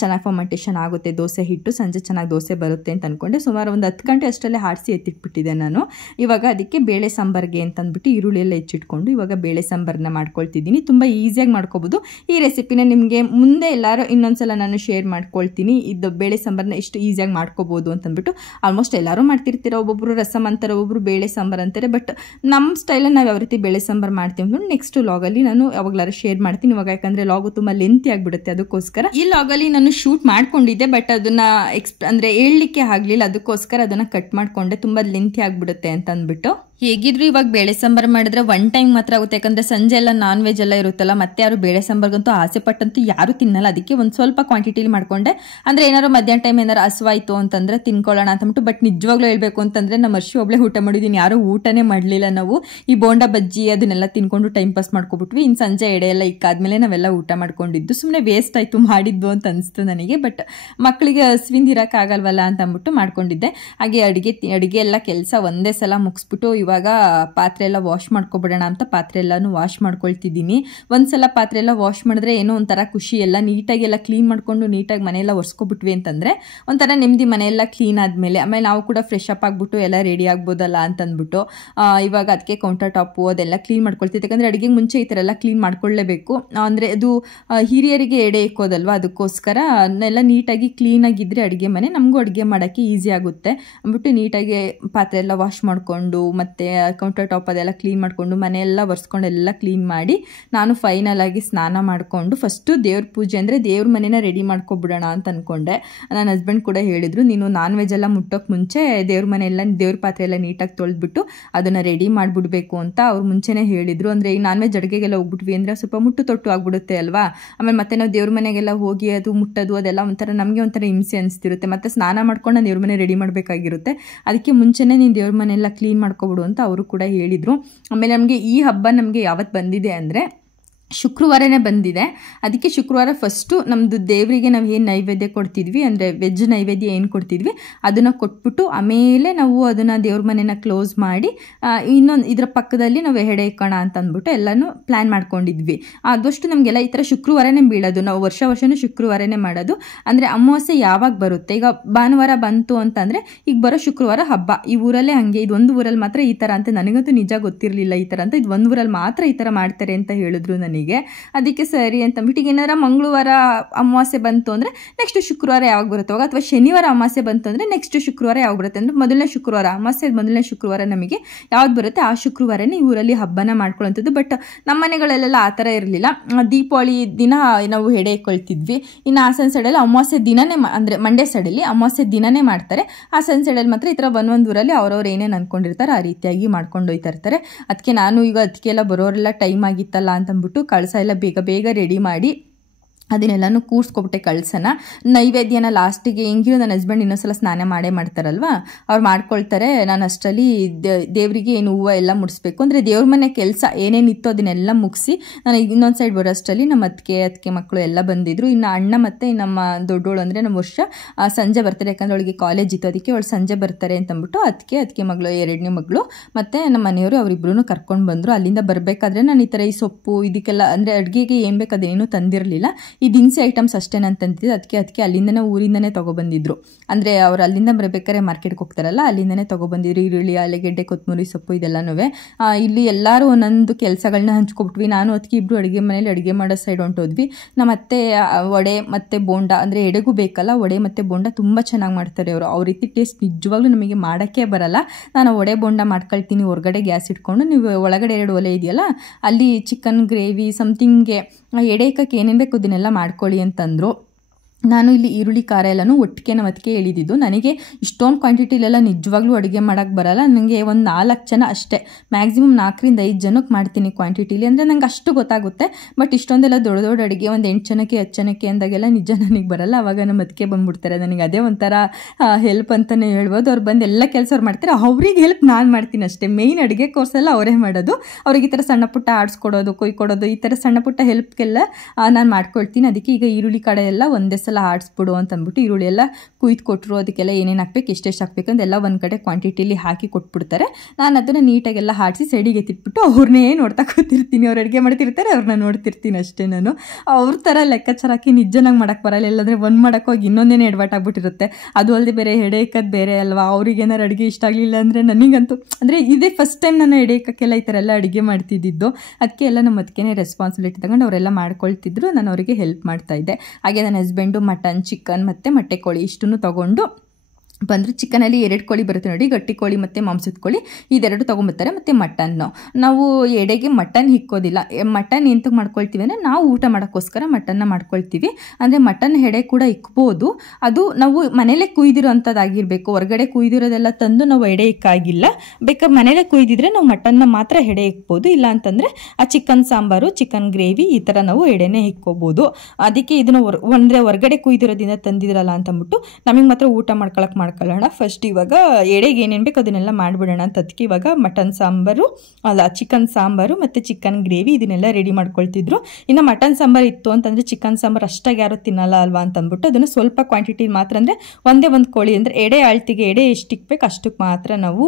ಚೆನ್ನಾಗಿ ಫರ್ಮೆಂಟೇಷನ್ ಆಗುತ್ತೆ, ದೋಸೆ ಹಿಟ್ಟು ಸಂಜೆ ಚೆನ್ನಾಗಿ ದೋಸೆ ಬರುತ್ತೆ ಅಂತ ಅಂದ್ಕೊಂಡೆ. ಸುಮಾರು ಒಂದು 10 ಗಂಟೆ ಅಷ್ಟರಲ್ಲೇ ಆಡಿಸಿ ಎತ್ತಿಟ್ಬಿಟ್ಟಿದ್ದೆ ನಾನು. ಇವಾಗ ಅದಕ್ಕೆ ಬೇಳೆ ಸಾಂಬಾರಿಗೆ ಅಂತ ಅಂದ್ಬಿಟ್ಟು ಈರುಳ್ಳಿ ಎಲ್ಲ ಹೆಚ್ಚಿಟ್ಕೊಂಡು ಇವಾಗ ಬೇಳೆ ಸಾಂಬಾರನ್ನ ಮಾಡ್ಕೊಳ್ತಿದ್ದೀನಿ. ತುಂಬ ಈಸಿಯಾಗಿ ಮಾಡ್ಕೋಬೋದು ಈ ರೆಸಿಪಿನ. ನಿಮಗೆ ಮುಂದೆ ಎಲ್ಲರೂ ಇನ್ನೊಂದ್ಸಲ ನಾನು ಶೇರ್ ಮಾಡ್ಕೊಳ್ತೀನಿ ಇದು ಬೇಳೆ ಸಾಂಬಾರನ್ನ ಎಷ್ಟು ಈಸಿಯಾಗಿ ಮಾಡ್ಕೋಬೋದು ಅಂತಂದ್ಬಿಟ್ಟು. ಆಲ್ಮೋಸ್ಟ್ ಎಲ್ಲರೂ ಮಾಡ್ತಿರ್ತೀರ, ಒಬ್ಬೊಬ್ಬರು ರಸಮ್ ಅಂತಾರೆ, ಒಬ್ಬೊಬ್ಬರು ಬೇಳೆ ಸಾಂಬಾರು ಅಂತಾರೆ. ಬಟ್ ನಮ್ಮ ಸ್ಟೈಲಲ್ಲಿ ನಾವು ಯಾವ ರೀತಿ ಬೇಳೆ ಸಾಂಬಾರು ಮಾಡ್ತೀವಿ ಅಂದ್ಬಿಟ್ಟು ನೆಕ್ಸ್ಟ್ ಲಾಗಲ್ಲಿ ನಾನು ಯಾವಾಗಲಾರು ಶೇರ್ ಮಾಡ್ತೀನಿ. ಇವಾಗ ಯಾಕಂದರೆ ಲಾಗು ತುಂಬ ಲೆಂತಿ ಆಗಿಬಿಡುತ್ತೆ, ಅದಕ್ಕೋಸ್ಕರ ಈ ಲಾಗಲ್ಲಿ ನಾನು ಶೂಟ್ ಮಾಡ್ಕೊಂಡಿದ್ದೆ. ಬಟ್ ಅದನ್ನು ಅಂದರೆ ಹೇಳಲಿಕ್ಕೆ ಆಗಲಿಲ್ಲ, ಅದಕ್ಕೋಸ್ಕರ ಅದನ್ನು ಕಟ್ ಮಾಡಿಕೊಂಡೆ, ತುಂಬ ಲೆಂತಿ ಆಗಿಬಿಡುತ್ತೆ ಅಂತ ಅಂದ್ಬಿಟ್ಟು. ಹೇಗಿದ್ರು ಇವಾಗ ಬೇಳೆ ಸಾಂಬಾರು ಮಾಡಿದ್ರೆ 1 ಟೈಮ್ ಮಾತ್ರ ಆಗುತ್ತೆ, ಯಾಕಂದರೆ ಸಂಜೆ ಎಲ್ಲ ನಾನ್ ವೆಜ್ ಎಲ್ಲ ಇರುತ್ತಲ್ಲ, ಮತ್ತೆ ಯಾರು ಬೇಳೆ ಸಾಂಬಾರ್ಗಂತೂ ಆಸೆ ಪಟ್ಟಂತೂ ಯಾರು ತಿನ್ನಲ್ಲ. ಅದಕ್ಕೆ ಒಂದು ಸ್ವಲ್ಪ ಕ್ವಾಂಟಿಟಿಲಿ ಮಾಡ್ಕೊಂಡೆ. ಅಂದರೆ ಏನಾರು ಮಧ್ಯಾಹ್ನ ಟೈಮ್ ಏನಾರು ಹಸುವಾಯಿತು ಅಂತಂದರೆ ತಿನ್ಕೊಳ್ಳೋಣ ಅಂತಂದ್ಬಿಟ್ಟು. ಬಟ್ ನಿಜವಾಗ್ಲೂ ಹೇಳ್ಬೇಕು ಅಂತಂದರೆ ನಮ್ಮ ವರ್ಷ ಒಬ್ಬಳೇ ಊಟ ಮಾಡಿದ್ದೀನಿ, ಯಾರೂ ಊಟನೇ ಮಾಡಲಿಲ್ಲ. ನಾವು ಈ ಬೋಂಡ ಬಜ್ಜಿ ಅದನ್ನೆಲ್ಲ ತಿನ್ಕೊಂಡು ಟೈಮ್ ಪಾಸ್ ಮಾಡ್ಕೊಬಿಟ್ವಿ. ಇನ್ನು ಸಂಜೆ ಎಡೆ ಎಲ್ಲ ಇಕ್ಕಾದ್ಮೇಲೆ ನಾವೆಲ್ಲ ಊಟ ಮಾಡ್ಕೊಂಡಿದ್ದು. ಸುಮ್ಮನೆ ವೇಸ್ಟ್ ಆಯಿತು ಮಾಡಿದ್ದು ಅಂತ ಅನಿಸ್ತು ನನಗೆ. ಬಟ್ ಮಕ್ಕಳಿಗೆ ಹಸ್ವಿಂದ ಇರೋಕ್ಕಾಗಲ್ವಲ್ಲ ಅಂತ ಅಂದ್ಬಿಟ್ಟು ಮಾಡ್ಕೊಂಡಿದ್ದೆ. ಹಾಗೆ ಅಡುಗೆ ಎಲ್ಲ ಕೆಲಸ ಒಂದೇ ಸಲ ಮುಗಿಸ್ಬಿಟ್ಟು ಇವಾಗ ಪಾತ್ರೆ ಎಲ್ಲ ವಾಶ್ ಮಾಡ್ಕೊಬಿಡೋಣ ಅಂತ ಪಾತ್ರೆ ಎಲ್ಲಾನು ವಾಶ್ ಮಾಡ್ಕೊಳ್ತಿದ್ದೀನಿ. ಒಂದ್ಸಲ ಪಾತ್ರೆ ಎಲ್ಲ ವಾಶ್ ಮಾಡಿದ್ರೆ ಏನೋ ಒಂಥರ ಖುಷಿ, ಎಲ್ಲ ನೀಟಾಗಿ ಎಲ್ಲ ಕ್ಲೀನ್ ಮಾಡ್ಕೊಂಡು ನೀಟಾಗಿ ಮನೆಯೆಲ್ಲ ಒರೆಸ್ಕೊಬಿಟ್ವಿ ಅಂತಂದರೆ ಒಂಥರ ನೆಮ್ಮದಿ. ಮನೆಯೆಲ್ಲ ಕ್ಲೀನ್ ಆದಮೇಲೆ ಆಮೇಲೆ ನಾವು ಕೂಡ ಫ್ರೆಶ್ ಅಪ್ ಆಗಿಬಿಟ್ಟು ಎಲ್ಲ ರೆಡಿ ಆಗ್ಬೋದಲ್ಲ ಅಂತಂದ್ಬಿಟ್ಟು ಇವಾಗ ಅದಕ್ಕೆ ಕೌಂಟರ್ ಟಾಪು ಅದೆಲ್ಲ ಕ್ಲೀನ್ ಮಾಡ್ಕೊಳ್ತಿದ್ದೆ. ಯಾಕಂದರೆ ಅಡುಗೆಗೆ ಮುಂಚೆ ಈ ಥರ ಎಲ್ಲ ಕ್ಲೀನ್ ಮಾಡ್ಕೊಳ್ಳೇಬೇಕು, ಅಂದರೆ ಅದು ಹಿರಿಯರಿಗೆ ಎಡೆ ಇಕ್ಕೋದಲ್ವ, ಅದಕ್ಕೋಸ್ಕರ ಎಲ್ಲ ನೀಟಾಗಿ ಕ್ಲೀನಾಗಿದ್ದರೆ ಅಡುಗೆ ಮನೆ ನಮಗೂ ಅಡುಗೆ ಮಾಡೋಕ್ಕೆ ಈಸಿ ಆಗುತ್ತೆ ಅಂದ್ಬಿಟ್ಟು ನೀಟಾಗಿ ಪಾತ್ರೆ ಎಲ್ಲ ವಾಶ್ ಮಾಡಿಕೊಂಡು ಮತ್ತು ಕೌಂಟರ್ ಟಾಪ್ ಅದೆಲ್ಲ ಕ್ಲೀನ್ ಮಾಡಿಕೊಂಡು ಮನೆಯೆಲ್ಲ ಒರೆಸ್ಕೊಂಡು ಎಲ್ಲ ಕ್ಲೀನ್ ಮಾಡಿ ನಾನು ಫೈನಲ್ ಆಗಿ ಸ್ನಾನ ಮಾಡಿಕೊಂಡು ಫಸ್ಟು ದೇವ್ರ ಪೂಜೆ ಅಂದರೆ ದೇವ್ರ ಮನೇನ ರೆಡಿ ಮಾಡ್ಕೊಬಿಡೋಣ ಅಂತ ಅಂದ್ಕೊಂಡೆ. ನನ್ನ ಹಸ್ಬೆಂಡ್ ಕೂಡ ಹೇಳಿದರು, ನೀನು ನಾನ್ ವೆಜ್ ಎಲ್ಲ ಮುಟ್ಟೋಕ್ಕೆ ಮುಂಚೆ ದೇವ್ರ ಮನೆಯೆಲ್ಲ ದೇವ್ರ ಪಾತ್ರೆ ಎಲ್ಲ ನೀಟಾಗಿ ತೊಳೆದ್ಬಿಟ್ಟು ಅದನ್ನು ರೆಡಿ ಮಾಡಿಬಿಡ್ಬೇಕು ಅಂತ ಅವ್ರು ಮುಂಚೆನೇ ಹೇಳಿದರು. ಅಂದರೆ ಈ ನಾನ್ ವೆಜ್ ಅಡುಗೆಗೆಲ್ಲ ಹೋಗ್ಬಿಟ್ವಿ ಅಂದರೆ ಸ್ವಲ್ಪ ಮುಟ್ಟು ತೊಟ್ಟು ಆಗಿಬಿಡುತ್ತೆ ಅಲ್ವಾ. ಆಮೇಲೆ ಮತ್ತೆ ನಾವು ದೇವ್ರ ಮನೆಗೆಲ್ಲ ಹೋಗಿ ಅದು ಮುಟ್ಟೋದು ಅದೆಲ್ಲ ಒಂಥರ ನಮಗೆ ಒಂಥರ ಹಿಂಸೆ ಅನಿಸ್ತಿರುತ್ತೆ. ಮತ್ತು ಸ್ನಾನ ಮಾಡ್ಕೊಂಡು ನಾನು ದೇವ್ರ ಮನೆ ರೆಡಿ ಮಾಡಬೇಕಾಗಿರುತ್ತೆ. ಅದಕ್ಕೆ ಮುಂಚೆನೇ ನೀನು ದೇವ್ರ ಮನೆಯೆಲ್ಲ ಕ್ಲೀನ್ ಮಾಡ್ಕೊಬಿಡು ಅಂತ ಅವರು ಕೂಡ ಹೇಳಿದರು. ಆಮೇಲೆ ನಮಗೆ ಈ ಹಬ್ಬ ನಮಗೆ ಯಾವತ್ತು ಬಂದಿದೆ ಅಂದರೆ ಶುಕ್ರವಾರನೇ ಬಂದಿದೆ. ಅದಕ್ಕೆ ಶುಕ್ರವಾರ ಫಸ್ಟು ನಮ್ಮದು ದೇವರಿಗೆ ನಾವು ಏನು ನೈವೇದ್ಯ ಕೊಡ್ತಿದ್ವಿ, ಅಂದರೆ ವೆಜ್ ನೈವೇದ್ಯ ಏನು ಕೊಡ್ತಿದ್ವಿ ಅದನ್ನು ಕೊಟ್ಬಿಟ್ಟು ಆಮೇಲೆ ನಾವು ಅದನ್ನು ದೇವ್ರ ಮನೆನ ಕ್ಲೋಸ್ ಮಾಡಿ ಇನ್ನೊಂದು ಇದರ ಪಕ್ಕದಲ್ಲಿ ನಾವು ಎಡೆ ಇಕ್ಕೋಣ ಅಂತ ಅಂದ್ಬಿಟ್ಟು ಎಲ್ಲನೂ ಪ್ಲ್ಯಾನ್ ಮಾಡ್ಕೊಂಡಿದ್ವಿ. ಆದಷ್ಟು ನಮಗೆಲ್ಲ ಈ ಥರ ಶುಕ್ರವಾರನೇ ಬೀಳೋದು, ನಾವು ವರ್ಷನೂ ಶುಕ್ರವಾರನೇ ಮಾಡೋದು. ಅಂದರೆ ಅಮಾವಾಸ್ಯೆ ಯಾವಾಗ ಬರುತ್ತೆ, ಈಗ ಭಾನುವಾರ ಬಂತು ಅಂತಂದರೆ ಈಗ ಬರೋ ಶುಕ್ರವಾರ ಹಬ್ಬ. ಈ ಊರಲ್ಲೇ ಹಾಗೆ, ಇದು ಒಂದು ಊರಲ್ಲಿ ಮಾತ್ರ ಈ ಥರ ಅಂತ ನನಗಂತೂ ನಿಜ ಗೊತ್ತಿರಲಿಲ್ಲ ಈ ಥರ ಅಂತ. ಇದು ಒಂದು ಊರಲ್ಲಿ ಮಾತ್ರ ಈ ಥರ ಮಾಡ್ತಾರೆ ಅಂತ ಹೇಳಿದ್ರು ನನಗೆ. ಅದಕ್ಕೆ ಸರಿ ಅಂತಂದ್ಬಿಟ್ಟು ಈಗ ಏನಾರ ಮಂಗಳವಾರ ಅಮಾವಾಸ್ಯೆ ಬಂತು ಅಂದರೆ ನೆಕ್ಸ್ಟ್ ಶುಕ್ರವಾರ ಯಾವಾಗ ಬರುತ್ತೆ ಅವಾಗ, ಅಥವಾ ಶನಿವಾರ ಅಮಾವಾಸ್ಯೆ ಬಂತು ಅಂದರೆ ನೆಕ್ಸ್ಟ್ ಶುಕ್ರವಾರ ಯಾವಾಗ ಬರುತ್ತೆ ಅಂದರೆ ಮೊದಲನೇ ಶುಕ್ರವಾರ, ಅಮಾವಾಸ್ಯೆ ಮೊದಲನೇ ಶುಕ್ರವಾರ ನಮಗೆ ಯಾವ್ದು ಬರುತ್ತೆ ಆ ಶುಕ್ರವಾರನೇ ಈ ಊರಲ್ಲಿ ಹಬ್ಬನ ಮಾಡ್ಕೊಳ್ಳೋಂಥದ್ದು. ಬಟ್ ನಮ್ಮ ಮನೆಗಳಲ್ಲೆಲ್ಲ ಆ ಥರ ಇರಲಿಲ್ಲ. ದೀಪಾವಳಿ ದಿನ ನಾವು ಎಡೆ ಇಕ್ಕೊಳ್ತಿದ್ವಿ. ಇನ್ನು ಹಾಸನ ಸೈಡಲ್ಲಿ ಅಮಾವಾಸ್ಯೆ ದಿನನೇ ಅಂದರೆ ಮಂಡ್ಯ ಸೈಡಲ್ಲಿ ಅಮಾವಾಸ್ಯೆ ದಿನನೇ ಮಾಡ್ತಾರೆ. ಹಾಸನ ಸೈಡಲ್ಲಿ ಮಾತ್ರ ಈ ಥರ ಒಂದೊಂದು ಊರಲ್ಲಿ ಅವ್ರವ್ರು ಏನೇನು ಅಂದ್ಕೊಂಡಿರ್ತಾರೆ ಆ ರೀತಿಯಾಗಿ ಮಾಡ್ಕೊಂಡು ಹೋಯ್ತಾ ಇರ್ತಾರೆ. ಅದಕ್ಕೆ ನಾನು ಈಗ ಅದಕ್ಕೆಲ್ಲ ಬರೋರೆಲ್ಲ ಟೈಮ್ ಆಗಿತ್ತಲ್ಲ ಅಂತಂದ್ಬಿಟ್ಟು ಕಳಸ ಎಲ್ಲ ಬೇಗ ಬೇಗ ರೆಡಿ ಮಾಡಿ ಅದನ್ನೆಲ್ಲನೂ ಕೂರಿಸ್ಕೊಬಿಟ್ಟೆ ಕಳ್ಸೋಣ. ನೈವೇದ್ಯನ ಲಾಸ್ಟಿಗೆ ಹೆಂಗಿರೋ ನನ್ನ ಹಸ್ಬೆಂಡ್ ಇನ್ನೊಂದ್ಸಲ ಸ್ನಾನ ಮಾಡ್ತಾರಲ್ವ, ಅವ್ರು ಮಾಡ್ಕೊಳ್ತಾರೆ. ನಾನು ಅಷ್ಟರಲ್ಲಿ ದೇವರಿಗೆ ಏನು ಹೂವು ಎಲ್ಲ ಮುಡಿಸ್ಬೇಕು ಅಂದರೆ ದೇವ್ರ ಮನೆ ಕೆಲಸ ಏನೇನಿತ್ತು ಅದನ್ನೆಲ್ಲ ಮುಗಿಸಿ ನಾನು ಇನ್ನೊಂದು ಸೈಡ್ ಬರೋಷ್ಟರಲ್ಲಿ ನಮ್ಮ ಅತ್ತಿಗೆ ಮಕ್ಕಳು ಎಲ್ಲ ಬಂದಿದ್ರು. ಇನ್ನು ಅಣ್ಣ ಮತ್ತು ನಮ್ಮ ದೊಡ್ಡೋಳು ಅಂದರೆ ನಮ್ಮ ವರ್ಷ ಸಂಜೆ ಬರ್ತಾರೆ, ಯಾಕಂದರೆ ಅವಳಿಗೆ ಕಾಲೇಜ್ ಇತ್ತು, ಅದಕ್ಕೆ ಅವಳು ಸಂಜೆ ಬರ್ತಾರೆ ಅಂತಂದ್ಬಿಟ್ಟು ಅತ್ತಿಗೆ ಮಗಳು, ಎರಡನೇ ಮಗಳು ಮತ್ತು ನಮ್ಮ ಮನೆಯವರು ಅವರಿಬ್ಬರೂ ಕರ್ಕೊಂಡು ಬಂದರು. ಅಲ್ಲಿಂದ ಬರಬೇಕಾದ್ರೆ ನಾನು ಈ ಥರ ಈ ಸೊಪ್ಪು ಇದಕ್ಕೆಲ್ಲ ಅಂದರೆ ಅಡುಗೆಗೆ ಏನು ಬೇಕು ಅದೇನೂ ತಂದಿರಲಿಲ್ಲ, ಈ ದಿನಸಿ ಐಟಮ್ಸ್ ಅಷ್ಟೇ ನಾನು ತಂದಿದ್ದೆ. ಅದಕ್ಕೆ ಅಲ್ಲಿಂದನೇ ಊರಿಂದನೇ ತೊಗೊಬಂದಿದ್ರು. ಅಂದರೆ ಅವ್ರು ಅಲ್ಲಿಂದ ಬರಬೇಕಾದ್ರೆ ಮಾರ್ಕೆಟ್ಗೆ ಹೋಗ್ತಾರಲ್ಲ, ಅಲ್ಲಿಂದನೇ ತೊಗೊಬಂದಿದ್ರು. ಈರುಳ್ಳಿ, ಆಲೂಗೆಡ್ಡೆ, ಕೊತ್ತಂಬರಿ ಸೊಪ್ಪು ಇದೆಲ್ಲನೂ. ಇಲ್ಲಿ ಎಲ್ಲರೂ ಒಂದೊಂದು ಕೆಲಸಗಳನ್ನ ಹಂಚ್ಕೊಬಿಟ್ವಿ. ನಾನು ಅದಕ್ಕೆ ಇಬ್ಬರು ಮನೇಲಿ ಅಡುಗೆ ಮಾಡೋ ಸೈಡ್ ಹೊಂಟೋದ್ವಿ. ನಮ್ಮ ಅತ್ತೆ ವಡೆ ಮತ್ತು ಬೋಂಡ ಅಂದರೆ ಎಡೆಗೂ ಬೇಕಲ್ಲ, ವಡೆ ಮತ್ತು ಬೋಂಡ ತುಂಬ ಚೆನ್ನಾಗಿ ಮಾಡ್ತಾರೆ ಅವರು. ಅವ್ರ ರೀತಿ ಟೇಸ್ಟ್ ನಿಜವಾಗ್ಲೂ ನಮಗೆ ಮಾಡೋಕ್ಕೆ ಬರಲ್ಲ. ನಾನು ವಡೆ ಬೋಂಡ ಮಾಡ್ಕೊಳ್ತೀನಿ ಹೊರಗಡೆ ಗ್ಯಾಸ್ ಇಟ್ಕೊಂಡು. ನೀವು ಒಳಗಡೆ 2 ಒಲೆ ಇದೆಯಲ್ಲ, ಅಲ್ಲಿ ಚಿಕನ್ ಗ್ರೇವಿ ಸಮಥಿಂಗ್ಗೆ ಎಡೆ ಇಕ್ಕಕ್ಕೆ ಏನೇನು ಬೇಕು ಅದನ್ನೆಲ್ಲ ಮಾಡ್ಕೊಳ್ಳಿ ಅಂತಂದರು. ನಾನು ಇಲ್ಲಿ ಈರುಳ್ಳಿ ಖಾರ ಎಲ್ಲನೂ ಒಟ್ಟಿಗೆ ನಮ್ಮ ಅದಕ್ಕೆ ಹೇಳಿದ್ದು. ನನಗೆ ಇಷ್ಟೊಂದು ಕ್ವಾಂಟಿಟಿಲೆಲ್ಲ ನಿಜವಾಗ್ಲೂ ಅಡುಗೆ ಮಾಡೋಕ್ಕೆ ಬರಲ್ಲ. ನನಗೆ ಒಂದು 4 ಜನ ಅಷ್ಟೇ, ಮ್ಯಾಕ್ಸಿಮಮ್ 4ರಿಂದ 5 ಜನಕ್ಕೆ ಮಾಡ್ತೀನಿ ಕ್ವಾಂಟಿಟಿಲಿ, ಅಂದರೆ ನಂಗೆ ಅಷ್ಟು ಗೊತ್ತಾಗುತ್ತೆ. ಬಟ್ ಇಷ್ಟೊಂದೆಲ್ಲ ದೊಡ್ಡ ಅಡುಗೆ ಒಂದು 8 ಜನಕ್ಕೆ 10 ಜನಕ್ಕೆ ಅಂದಾಗೆಲ್ಲ ನಿಜ ನನಗೆ ಬರಲ್ಲ. ಅವಾಗ ನಮ್ಮ ಅದಕ್ಕೆ ಬಂದ್ಬಿಡ್ತಾರೆ. ನನಗೆ ಅದೇ ಒಂಥರ ಹೆಲ್ಪ್ ಅಂತಲೇ ಹೇಳ್ಬೋದು. ಅವ್ರು ಬಂದು ಎಲ್ಲ ಕೆಲಸ ಅವ್ರು ಮಾಡ್ತಾರೆ, ಅವ್ರಿಗೆ ಹೆಲ್ಪ್ ನಾನು ಮಾಡ್ತೀನಿ ಅಷ್ಟೇ. ಮೇಯ್ನ್ ಅಡುಗೆ ಕೋರ್ಸೆಲ್ಲ ಅವರೇ ಮಾಡೋದು. ಅವ್ರಿಗೆ ಈ ಥರ ಸಣ್ಣ ಪುಟ್ಟ ಆಡಿಸ್ಕೊಡೋದು, ಕೊಯ್ಕೊಡೋದು, ಈ ಥರ ಸಣ್ಣ ಪುಟ್ಟ ಹೆಲ್ಪ್ಗೆಲ್ಲ ನಾನು ಮಾಡ್ಕೊಳ್ತೀನಿ. ಅದಕ್ಕೆ ಈಗ ಈರುಳ್ಳಿ ಕಡೆ ಎಲ್ಲ ಒಂದೇ ಸಲ ಆಡಿಸ್ಬಿಡು ಅಂತ ಅಂದ್ಬಿಟ್ಟು ಈರುಳ್ಳಿ ಎಲ್ಲ ಕುಯ್ದು ಕೊಟ್ಟರು. ಅದಕ್ಕೆಲ್ಲ ಏನೇನು ಹಾಕ್ಬೇಕು, ಎಷ್ಟೆಷ್ಟು ಹಾಕ್ಬೇಕು ಅಂತ ಎಲ್ಲ ಒಂದು ಕಡೆ ಕ್ವಾಂಟಿಟಿಲಿ ಹಾಕಿ ಕೊಟ್ಬಿಡ್ತಾರೆ. ನಾನು ಅದನ್ನು ನೀಟಾಗೆಲ್ಲ ಹಾಡಿಸಿ ಸೈಡಿಗೆ ಎತ್ತಿಟ್ಬಿಟ್ಟು ಅವ್ರನ್ನೇ ನೋಡ್ತಾ ಕೂತಿರ್ತೀನಿ. ಅವ್ರು ಅಡುಗೆ ಮಾಡ್ತಿರ್ತಾರೆ, ಅವ್ರನ್ನ ನೋಡ್ತಿರ್ತೀನಿ ಅಷ್ಟೇ. ನಾನು ಅವ್ರ ಥರ ಲೆಕ್ಕಾಚಾರ ಹಾಕಿ ನಿಜನಾಗಿ ಮಾಡೋಕ್ಕೆ ಬರಲ್ಲ. ಇಲ್ಲಾಂದರೆ ಒಂದು ಮಾಡೋಕ್ಕೋಗಿ ಇನ್ನೊಂದೇನೇ ಎಡವಟ್ಟಾಗ್ಬಿಟ್ಟಿರುತ್ತೆ. ಅದು ಅಲ್ಲದೆ ಬೇರೆ ಎಡೆ ಇಕ್ಕದು ಬೇರೆ ಅಲ್ವಾ. ಅವ್ರಿಗೆ ಏನಾರು ಅಡುಗೆ ಇಷ್ಟ ಆಗಲಿಲ್ಲ ಅಂದರೆ ನನಗಂತೂ ಅಂದರೆ ಇದೇ ಫಸ್ಟ್ ಟೈಮ್ ನಾನು ಎಡೆ ಇಕ್ಕಕ್ಕೆಲ್ಲ ಈ ಥರ ಎಲ್ಲ ಅಡುಗೆ ಮಾಡ್ತಿದ್ದಿದ್ದು. ಅದಕ್ಕೆ ಎಲ್ಲ ನಮ್ಮ ಅದಕ್ಕೇ ರೆಸ್ಪಾನ್ಸಿಬಿಲಿಟಿ ತಗೊಂಡು ಅವರೆಲ್ಲ ಮಾಡ್ಕೊಳ್ತಿದ್ರು, ನಾನು ಅವರಿಗೆ ಹೆಲ್ಪ್ ಮಾಡ್ತಾಯಿದ್ದೆ. ಹಾಗೆ ನನ್ನ ಹಸ್ಬೆಂಡು ಮಟನ್, ಚಿಕನ್ ಮತ್ತು ಮೊಟ್ಟೆ ಕೋಳಿ ಇಷ್ಟನ್ನು ತೊಗೊಂಡು ಬಂದರು. ಚಿಕನಲ್ಲಿ 2 ಕೋಳಿ ಬರುತ್ತೆ ನೋಡಿ, ಗಟ್ಟಿ ಕೋಳಿ ಮತ್ತು ಮಾಂಸದ ಕೋಳಿ, ಇದೆರಡು ತೊಗೊಂಬರ್ತಾರೆ. ಮತ್ತು ಮಟನ್ನು ನಾವು ಎಡೆಗೆ ಮಟನ್ ಹಿಕ್ಕೋದಿಲ್ಲ. ಮಟನ್ ಎಂತಕ್ಕೆ ಮಾಡ್ಕೊಳ್ತೀವಿ ಅಂದರೆ ನಾವು ಊಟ ಮಾಡೋಕ್ಕೋಸ್ಕರ ಮಟನ್ನ ಮಾಡ್ಕೊಳ್ತೀವಿ. ಅಂದರೆ ಮಟನ್ ಹೆಡೆ ಕೂಡ ಇಕ್ಬೋದು, ಅದು ನಾವು ಮನೇಲೇ ಕುಯ್ದಿರೋ ಅಂಥದ್ದಾಗಿರಬೇಕು. ಹೊರಗಡೆ ಕುಯ್ದಿರೋದೆಲ್ಲ ತಂದು ನಾವು ಎಡೆ ಇಕ್ಕಾಗಿಲ್ಲ. ಬೇಕಾದ್ರೆ ಮನೇಲೇ ಕುಯ್ದಿದ್ರೆ ನಾವು ಮಟನ್ನ ಮಾತ್ರ ಎಡೆ ಇಕ್ಬೋದು. ಇಲ್ಲ ಅಂತಂದರೆ ಆ ಚಿಕನ್ ಸಾಂಬಾರು, ಚಿಕನ್ ಗ್ರೇವಿ ಈ ಥರ ನಾವು ಎಡೆನೇ ಇಕ್ಕೋಬೋದು. ಅದಕ್ಕೆ ಇದನ್ನು ಅಂದರೆ ಹೊರಗಡೆ ಕುಯ್ದಿರೋದಿಂದ ತಂದಿದ್ರಲ್ಲ ಅಂತಂದ್ಬಿಟ್ಟು ನಮಗೆ ಮಾತ್ರ ಊಟ ಮಾಡ್ಕೊಳ್ಳೋಣ. ಫಸ್ಟ್ ಇವಾಗ ಎಡೆಗೆ ಏನೇನು ಬೇಕು ಅದನ್ನೆಲ್ಲ ಮಾಡಿಬಿಡೋಣ ಅಂತ. ಅದಕ್ಕೆ ಇವಾಗ ಮಟನ್ ಸಾಂಬಾರು ಚಿಕನ್ ಸಾಂಬಾರು ಮತ್ತು ಚಿಕನ್ ಗ್ರೇವಿ ಇದನ್ನೆಲ್ಲ ರೆಡಿ ಮಾಡ್ಕೊಳ್ತಿದ್ರು. ಇನ್ನು ಮಟನ್ ಸಾಂಬಾರು ಇತ್ತು ಅಂತಂದರೆ ಚಿಕನ್ ಸಾಂಬಾರು ಅಷ್ಟಾಗಿ ಯಾರು ತಿನ್ನಲ್ಲ ಅಲ್ವಾ ಅಂತಂದ್ಬಿಟ್ಟು ಅದನ್ನು ಸ್ವಲ್ಪ ಕ್ವಾಂಟಿಟಿ ಮಾತ್ರ, ಅಂದರೆ ಒಂದೇ ಒಂದು ಕೋಳಿ ಅಂದರೆ ಎಡೆ ಅಳ್ತಿಗೆ ಎಡೆ ಎಷ್ಟು ಇಕ್ಬೇಕು ಅಷ್ಟಕ್ಕೆ ಮಾತ್ರ ನಾವು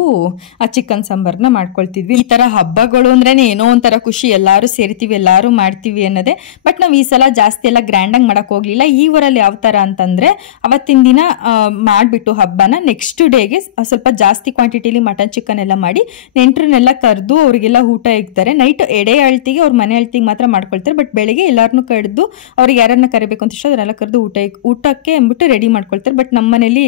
ಆ ಚಿಕನ್ ಸಾಂಬಾರನ್ನ ಮಾಡ್ಕೊಳ್ತಿದ್ವಿ. ಈ ಥರ ಹಬ್ಬಗಳು ಅಂದ್ರೇ ಏನೋ ಒಂಥರ ಖುಷಿ, ಎಲ್ಲರೂ ಸೇರ್ತೀವಿ, ಎಲ್ಲರೂ ಮಾಡ್ತೀವಿ ಅನ್ನೋದೇ. ಬಟ್ ನಾವು ಈ ಸಲ ಜಾಸ್ತಿ ಎಲ್ಲ ಗ್ರ್ಯಾಂಡಾಗಿ ಮಾಡೋಕ್ಕೆ ಹೋಗಲಿಲ್ಲ. ಈ ಊರಲ್ಲಿ ಯಾವ ಥರ ಅಂತಂದರೆ ಅವತ್ತಿನ ದಿನ ಮಾಡಿಬಿಟ್ಟು ಹಬ್ಬನ ನೆಕ್ಸ್ಟ್ ಡೇಗೆ ಸ್ವಲ್ಪ ಜಾಸ್ತಿ ಕ್ವಾಂಟಿಟಿಲಿ ಮಟನ್ ಚಿಕನ್ ಎಲ್ಲ ಮಾಡಿ ನೆಂಟರನ್ನೆಲ್ಲ ಕರೆದು ಅವರಿಗೆಲ್ಲ ಊಟ ಇಕ್ತಾರೆ. ನೈಟ್ ಎಡೆ ಅಳ್ತಿಗೆ ಅವ್ರ ಮನೆ ಅಳ್ತಿಗೆ ಮಾತ್ರ ಮಾಡ್ಕೊಳ್ತಾರೆ. ಬಟ್ ಬೆಳಗ್ಗೆ ಎಲ್ಲರನ್ನೂ ಕರೆದು ಅವ್ರಿಗೆ ಯಾರನ್ನ ಕರಿಬೇಕು ಅಂತ ಇಷ್ಟ ಅದನ್ನೆಲ್ಲ ಕರೆದು ಊಟಕ್ಕೆ ಅಂದ್ಬಿಟ್ಟು ರೆಡಿ ಮಾಡ್ಕೊಳ್ತಾರೆ. ಬಟ್ ನಮ್ಮ ಮನೇಲಿ